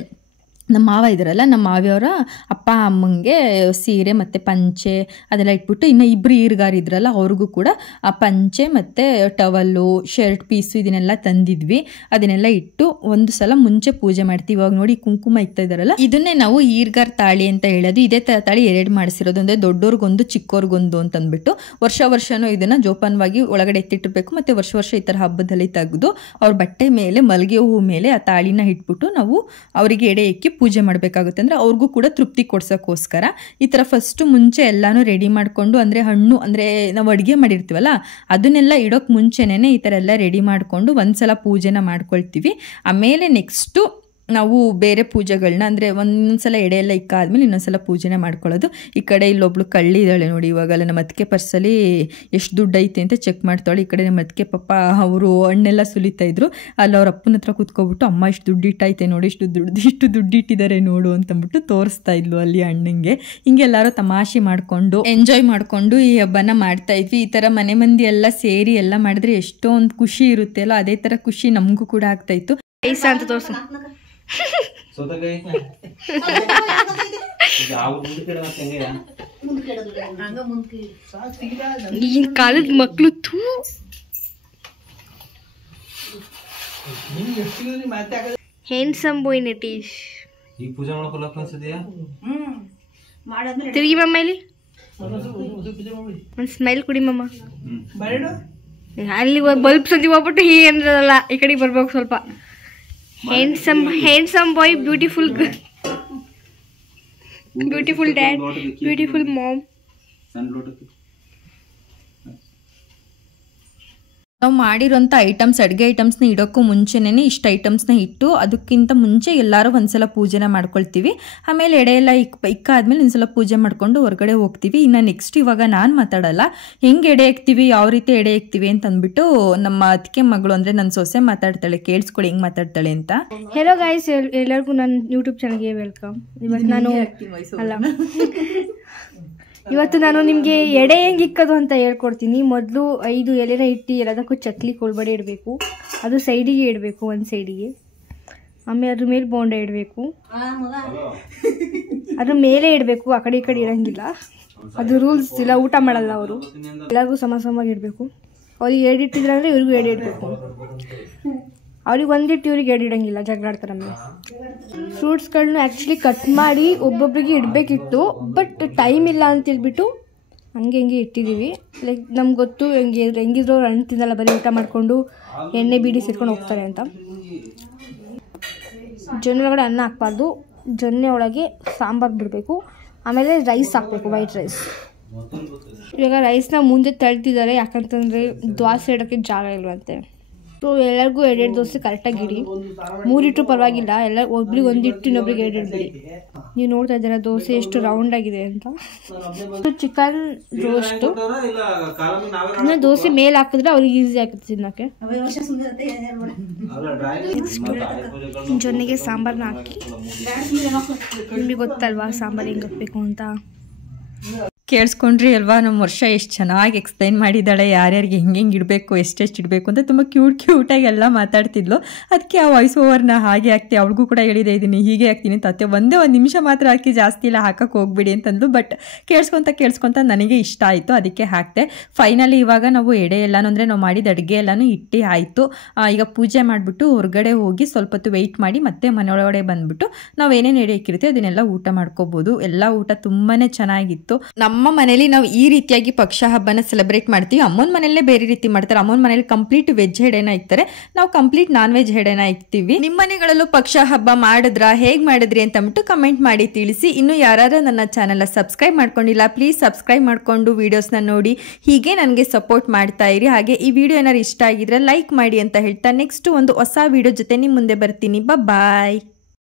ನಮ್ಮ ಮಾವ ಇದ್ದಾರಲ್ಲ, ನಮ್ಮ ಮಾವಿಯವರ ಅಪ್ಪ ಅಮ್ಮಂಗೆ ಸೀರೆ ಮತ್ತು ಪಂಚೆ ಅದೆಲ್ಲ ಇಟ್ಬಿಟ್ಟು, ಇನ್ನು 2 ಈರ್ಗಾರು ಇದ್ರಲ್ಲ ಅವ್ರಿಗೂ ಕೂಡ ಆ ಪಂಚೆ ಮತ್ತು ಟವಲ್ಲು ಶರ್ಟ್ ಪೀಸು ಇದನ್ನೆಲ್ಲ ತಂದಿದ್ವಿ. ಅದನ್ನೆಲ್ಲ ಇಟ್ಟು ಒಂದು ಸಲ ಮುಂಚೆ ಪೂಜೆ ಮಾಡ್ತೀವಿ. ಇವಾಗ ನೋಡಿ ಕುಂಕುಮ ಇಕ್ತಾ ಇದ್ದಾರಲ್ಲ, ಇದನ್ನೇ ನಾವು ಈರ್ಗಾರ್ ತಾಳಿ ಅಂತ ಹೇಳೋದು. ಇದೇ ತಾಳಿ 2 ಮಾಡಿಸಿರೋದು, ಅಂದರೆ ದೊಡ್ಡವ್ರಿಗೊಂದು ಚಿಕ್ಕವ್ರಿಗೊಂದು ಅಂತಂದ್ಬಿಟ್ಟು ವರ್ಷನೂ ಇದನ್ನು ಜೋಪಾನವಾಗಿ ಒಳಗಡೆ ಎತ್ತಿಟ್ಟಿರ್ಬೇಕು. ಮತ್ತು ವರ್ಷ ಈ ಥರ ಹಬ್ಬದಲ್ಲಿ ತೆಗೆದು ಅವ್ರ ಬಟ್ಟೆ ಮೇಲೆ ಮಲ್ಲಿಗೆ ಹೂ ಮೇಲೆ ಆ ತಾಳಿನ ಇಟ್ಬಿಟ್ಟು ನಾವು ಅವರಿಗೆ ಎಡೆ ಇಕ್ಕಿ ಪೂಜೆ ಮಾಡಬೇಕಾಗುತ್ತೆ. ಅಂದರೆ ಅವ್ರಿಗೂ ಕೂಡ ತೃಪ್ತಿ ಕೊಡ್ಸೋಕ್ಕೋಸ್ಕರ ಈ ಥರ ಫಸ್ಟು ಮುಂಚೆ ಎಲ್ಲನೂ ರೆಡಿ ಮಾಡಿಕೊಂಡು, ಅಂದರೆ ಹಣ್ಣು ಅಂದರೆ ನಾವು ಅಡುಗೆ ಮಾಡಿರ್ತೀವಲ್ಲ ಅದನ್ನೆಲ್ಲ ಇಡೋಕ್ಕೆ ಮುಂಚೆನೇ ಈ ಥರ ಎಲ್ಲ ರೆಡಿ ಮಾಡಿಕೊಂಡು ಒಂದ್ಸಲ ಪೂಜೆನ ಮಾಡ್ಕೊಳ್ತೀವಿ. ಆಮೇಲೆ ನೆಕ್ಸ್ಟು ನಾವು ಬೇರೆ ಪೂಜೆಗಳನ್ನ ಅಂದರೆ ಒಂದೊಂದ್ಸಲ ಎಡೆ ಎಲ್ಲ ಇಕ್ಕಾದ್ಮೇಲೆ ಇನ್ನೊಂದ್ಸಲ ಪೂಜೆನೇ ಮಾಡ್ಕೊಳ್ಳೋದು. ಈ ಕಡೆ ಇಲ್ಲೊಬ್ಳು ಕಳ್ಳಿ ಇದ್ದಾಳೆ ನೋಡಿ, ಇವಾಗಲ್ಲ ನಮ್ಮ ಅತ್ತಿಗೆ ಪರ್ಸಲ್ಲಿ ಎಷ್ಟು ದುಡ್ಡು ಐತೆ ಅಂತ ಚೆಕ್ ಮಾಡ್ತಾಳೆ. ಈ ಕಡೆ ನಮ್ಮ ಅತ್ತಿಗೆ ಪಾಪ ಅವರು ಹಣ್ಣೆಲ್ಲ ಸುಲಿತಾ ಇದ್ರು, ಅಲ್ಲಿ ಅವ್ರ ಅಪ್ಪನ ಹತ್ರ ಕೂತ್ಕೊಬಿಟ್ಟು ಅಮ್ಮ ಇಷ್ಟು ದುಡ್ಡು ಇಟ್ಟೈತೆ ನೋಡಿ, ಇಷ್ಟು ದುಡ್ಡು ಇಟ್ಟಿದ್ದಾರೆ ನೋಡು ಅಂತಂದ್ಬಿಟ್ಟು ತೋರಿಸ್ತಾ ಇದ್ಲು ಅಲ್ಲಿ ಅಣ್ಣಂಗೆ. ಹಿಂಗೆ ಎಲ್ಲರೂ ತಮಾಷೆ ಮಾಡಿಕೊಂಡು ಎಂಜಾಯ್ ಮಾಡಿಕೊಂಡು ಈ ಹಬ್ಬನ ಮಾಡ್ತಾ ಇದ್ವಿ. ಈ ಥರ ಮನೆ ಮಂದಿ ಎಲ್ಲ ಸೇರಿ ಎಲ್ಲ ಮಾಡಿದ್ರೆ ಎಷ್ಟೊಂದು ಖುಷಿ ಇರುತ್ತೆ ಅಲ್ಲ, ಅದೇ ಥರ ಖುಷಿ ನಮಗೂ ಕೂಡ ಆಗ್ತಾ ಇತ್ತು. ಅಂತ ತೋರಿಸು ಈ ಕಾಲದ ಮಕ್ಕಳು ಹ್ಯಾಂಡ್ಸಮ್ ಬಾಯ್ ನಟೀಶ್ ತಿರುಗಿ ಮಮ್ಮ ಇಲ್ಲಿ ಒಂದು ಸ್ಮೈಲ್ ಕುಡಿ ಮಮ್ಮ. ಅಲ್ಲಿ ಬಲ್ಬ್ ಸಂದಿ ಹೋಗ್ಬಿಟ್ಟು ಹೀಗೇನಲ್ಲ ಈ ಕಡೆಗೆ ಬರ್ಬೇಕು ಸ್ವಲ್ಪ. handsome boy, beautiful dad, beautiful mom. ನಾವು ಮಾಡಿರೋಂಥ ಅಡುಗೆ ಐಟಮ್ಸ್ನ ಇಡೋಕ್ಕೂ ಮುಂಚೆನೇ ಇಷ್ಟು ಐಟಮ್ಸ್ನ ಇಟ್ಟು ಅದಕ್ಕಿಂತ ಮುಂಚೆ ಎಲ್ಲರೂ ಒಂದ್ಸಲ ಪೂಜೆನ ಮಾಡ್ಕೊಳ್ತೀವಿ. ಆಮೇಲೆ ಎಡೆ ಎಲ್ಲ ಇಕ್ಕಾದ್ಮೇಲೆ ಒಂದ್ಸಲ ಪೂಜೆ ಮಾಡ್ಕೊಂಡು ಹೊರಗಡೆ ಹೋಗ್ತೀವಿ. ಇನ್ನು ನೆಕ್ಸ್ಟ್ ಇವಾಗ ನಾನು ಮಾತಾಡಲ್ಲ, ಹೆಂಗೆ ಎಡೆ ಇಕ್ತೀವಿ ಯಾವ ರೀತಿ ಎಡೆ ಇಕ್ತೀವಿ ಅಂತ ಅಂದ್ಬಿಟ್ಟು ನಮ್ಮ ಅತ್ತಿಗೆ ಮಗಳು ಅಂದರೆ ನನ್ನ ಸೊಸೆ ಮಾತಾಡ್ತಾಳೆ, ಕೇಳಿಸ್ಕೊಳ್ಳಿ ಹೆಂಗೆ ಮಾತಾಡ್ತಾಳೆ ಅಂತ. ಹೆಲೋ ಗೈಸ್, ಎಲ್ಲರಿಗೂ ನನ್ನ ಯೂಟ್ಯೂಬ್ ಚಾನಲ್ಗೆ ವೆಲ್ಕಮ್. ಇವತ್ತು ನಾನು ನಿಮಗೆ ಎಡೆ ಹೆಂಗೆ ಇಕ್ಕೋದು ಅಂತ ಹೇಳ್ಕೊಡ್ತೀನಿ. ಮೊದಲು 5 ಎಲೆನ ಇಟ್ಟು ಎಲ್ಲದಕ್ಕೂ ಚಕ್ಲಿ ಕೊಳ್ಬಡೆ ಇಡಬೇಕು. ಅದು ಸೈಡಿಗೆ ಇಡಬೇಕು, ಒಂದು ಸೈಡಿಗೆ. ಆಮೇಲೆ ಅದ್ರ ಮೇಲೆ ಬೋಂಡ ಇಡಬೇಕು, ಅದ್ರ ಮೇಲೆ ಇಡಬೇಕು, ಆ ಕಡೆ ಈ ಕಡೆ ಇರೋಂಗಿಲ್ಲ. ಅದು ರೂಲ್ಸ್ ಇಲ್ಲ, ಊಟ ಮಾಡಲ್ಲ ಅವರು. ಎಲ್ಲರಿಗೂ ಸಮ ಸಮವಾಗಿ ಇಡಬೇಕು. ಅವ್ರಿಗೆ ಎಡೆ ಇಟ್ಟಿದ್ರೆ ಅಂದರೆ ಇವ್ರಿಗೂ ಎಡೆ ಇಡಬೇಕು. ಅವ್ರಿಗೆ ಒಂದಿಟ್ಟು ಇವ್ರಿಗೆ ಇಡಂಗಿಲ್ಲ, ಜಗಳಾಡ್ತಾರೆ. ಆಮೇಲೆ ಫ್ರೂಟ್ಸ್ಗಳನ್ನ ಆ್ಯಕ್ಚುಲಿ ಕಟ್ ಮಾಡಿ ಒಬ್ಬೊಬ್ರಿಗೆ ಇಡಬೇಕಿತ್ತು, ಬಟ್ ಟೈಮ್ ಇಲ್ಲ ಅಂತೇಳ್ಬಿಟ್ಟು ಹಂಗೆ ಇಟ್ಟಿದ್ದೀವಿ. ಲೈಕ್ ನಮ್ಗೆ ಗೊತ್ತು ಹೆಂಗಿದ್ರು ಅವ್ರು ಹಣ್ಣು ತಿನ್ನಲ್ಲ, ಬರೀ ಊಟ ಮಾಡಿಕೊಂಡು ಎಣ್ಣೆ ಬೀಡಿ ಸೇರ್ಕೊಂಡು ಹೋಗ್ತಾರೆ ಅಂತ. ಜೊನ್ನೆ ಒಳಗಡೆ ಅನ್ನ ಹಾಕ್ಬಾರ್ದು, ಜೊನ್ನೆ ಒಳಗೆ ಸಾಂಬಾರು ಬಿಡಬೇಕು. ಆಮೇಲೆ ರೈಸ್ ಹಾಕಬೇಕು, ವೈಟ್ ರೈಸ್. ಇವಾಗ ರೈಸ್ನ ಮುಂದೆ ತಳ್ತಿದ್ದಾರೆ, ಯಾಕಂತಂದರೆ ದೋಸೆ ಇಡೋಕ್ಕೆ ಜಾಗ ಇಲ್ವಂತೆ. ಸೊ ಎಲ್ಲರಿಗೂ 2 ದೋಸೆ ಕರೆಕ್ಟಾಗಿ ಇಡಿ. 3 ಇಟ್ಟರು ಪರವಾಗಿಲ್ಲ, ಎಲ್ಲ ಒಬ್ರಿಗೆ 1 ಇಟ್ಟು ಇನ್ನೊಬ್ರಿಗೆ 2 ಇಡಬೇಡಿ. ನೀವು ನೋಡ್ತಾ ಇದ್ದೀರಾ ದೋಸೆ ಎಷ್ಟು ರೌಂಡ್ ಆಗಿದೆ ಅಂತ. ಚಿಕನ್ ರೋಸ್ಟು ಇನ್ನು ದೋಸೆ ಮೇಲೆ ಹಾಕಿದ್ರೆ ಅವ್ರಿಗೆ ಈಸಿ ಆಗುತ್ತೆ ತಿನ್ನೋಕ್ಕೆ. ಜೊನ್ನೆಗೆ ಸಾಂಬಾರನ್ನ ಹಾಕಿ, ನಿಮಗೆ ಗೊತ್ತಲ್ವಾ ಸಾಂಬಾರು ಹೆಂಗೆ ಹಾಕಬೇಕು ಅಂತ. ಕೇಳಿಸ್ಕೊಂಡ್ರಿ ಅಲ್ವಾ, ನಮ್ಮ ವರ್ಷ ಎಷ್ಟು ಚೆನ್ನಾಗಿ ಎಕ್ಸ್ಪ್ಲೈನ್ ಮಾಡಿದ್ದಾಳೆ, ಯಾರ್ಯಾರಿಗೆ ಹೆಂಗೆ ಇಡಬೇಕು, ಎಷ್ಟೆಷ್ಟು ಇಡಬೇಕು ಅಂತ. ತುಂಬ ಕ್ಯೂಟಾಗಿ ಎಲ್ಲ ಮಾತಾಡ್ತಿದ್ಲು. ಅದಕ್ಕೆ ಆ ವಾಯ್ಸ್ ಓವರ್ನ ಹಾಗೆ ಹಾಕ್ತಿ, ಅವಳಿಗೂ ಕೂಡ ಹೇಳಿದೆ ಇದನ್ನು ಹೀಗೆ ಹಾಕ್ತೀನಿ ತತ್ತೆ, ಒಂದೇ 1 ನಿಮಿಷ ಮಾತ್ರ ಹಾಕಿ, ಜಾಸ್ತಿ ಇಲ್ಲ ಹಾಕಕ್ಕೆ ಹೋಗ್ಬಿಡಿ ಅಂತಂದ್ಲು. ಬಟ್ ಕೇಳಿಸ್ಕೊತ ನನಗೆ ಇಷ್ಟ ಆಯಿತು, ಅದಕ್ಕೆ ಹಾಕ್ತೆ. ಫೈನಲಿ ಇವಾಗ ನಾವು ಎಡೆ ಎಲ್ಲನೂ ಅಂದರೆ ನಾವು ಮಾಡಿದ ಅಡುಗೆ ಎಲ್ಲನೂ ಇಟ್ಟು ಆಯಿತು. ಈಗ ಪೂಜೆ ಮಾಡಿಬಿಟ್ಟು ಹೊರಗಡೆ ಹೋಗಿ ಸ್ವಲ್ಪ ಹೊತ್ತು ವೆಯ್ಟ್ ಮಾಡಿ ಮತ್ತೆ ಮನೆಯೊಳಗಡೆ ಬಂದುಬಿಟ್ಟು ನಾವು ಏನೇನು ಎಡೆ ಇಕ್ಕಿರ್ತೀವಿ ಅದನ್ನೆಲ್ಲ ಊಟ ಮಾಡ್ಕೋಬೋದು. ಎಲ್ಲ ಊಟ ತುಂಬಾ ಚೆನ್ನಾಗಿತ್ತು. ನಮ್ಮ ಮನೇಲಿ ನಾವು ಈ ರೀತಿಯಾಗಿ ಪಕ್ಷ ಹಬ್ಬನ ಸೆಲೆಬ್ರೇಟ್ ಮಾಡ್ತೀವಿ. ಅಮ್ಮನ ಮನೆಯಲ್ಲೇ ಬೇರೆ ರೀತಿ ಮಾಡ್ತಾರೆ. ಅಮ್ಮನ ಮನೇಲಿ ಕಂಪ್ಲೀಟ್ ವೆಜ್ ಹೆಡೆನ ಇಕ್ತಾರೆ, ನಾವು ಕಂಪ್ಲೀಟ್ ನಾನ್ ವೆಜ್ ಹೆಡೆನ ಇಕ್ತೀವಿ. ನಿಮ್ಮ ಮನೆಗಳಲ್ಲೂ ಪಕ್ಷ ಹಬ್ಬ ಮಾಡಿದ್ರಾ, ಹೇಗೆ ಮಾಡಿದ್ರಿ ಅಂತ ಅಂದ್ಬಿಟ್ಟು ಕಮೆಂಟ್ ಮಾಡಿ ತಿಳಿಸಿ. ಇನ್ನು ಯಾರು ನನ್ನ ಚಾನಲ್ನ ಸಬ್ಸ್ಕ್ರೈಬ್ ಮಾಡ್ಕೊಂಡಿಲ್ಲ, ಪ್ಲೀಸ್ ಸಬ್ಸ್ಕ್ರೈಬ್ ಮಾಡಿಕೊಂಡು ವಿಡಿಯೋಸ್ನ ನೋಡಿ ಹೀಗೆ ನನಗೆ ಸಪೋರ್ಟ್ ಮಾಡ್ತಾ ಇರಿ. ಹಾಗೆ ಈ ವಿಡಿಯೋ ಏನಾದ್ರು ಇಷ್ಟ ಆಗಿದ್ರೆ ಲೈಕ್ ಮಾಡಿ ಅಂತ ಹೇಳ್ತಾ ನೆಕ್ಸ್ಟ್ ಒಂದು ಹೊಸ ವಿಡಿಯೋ ಜೊತೆ ನಿಮ್ಮ ಮುಂದೆ ಬರ್ತೀನಿ. ಬಾಯ್.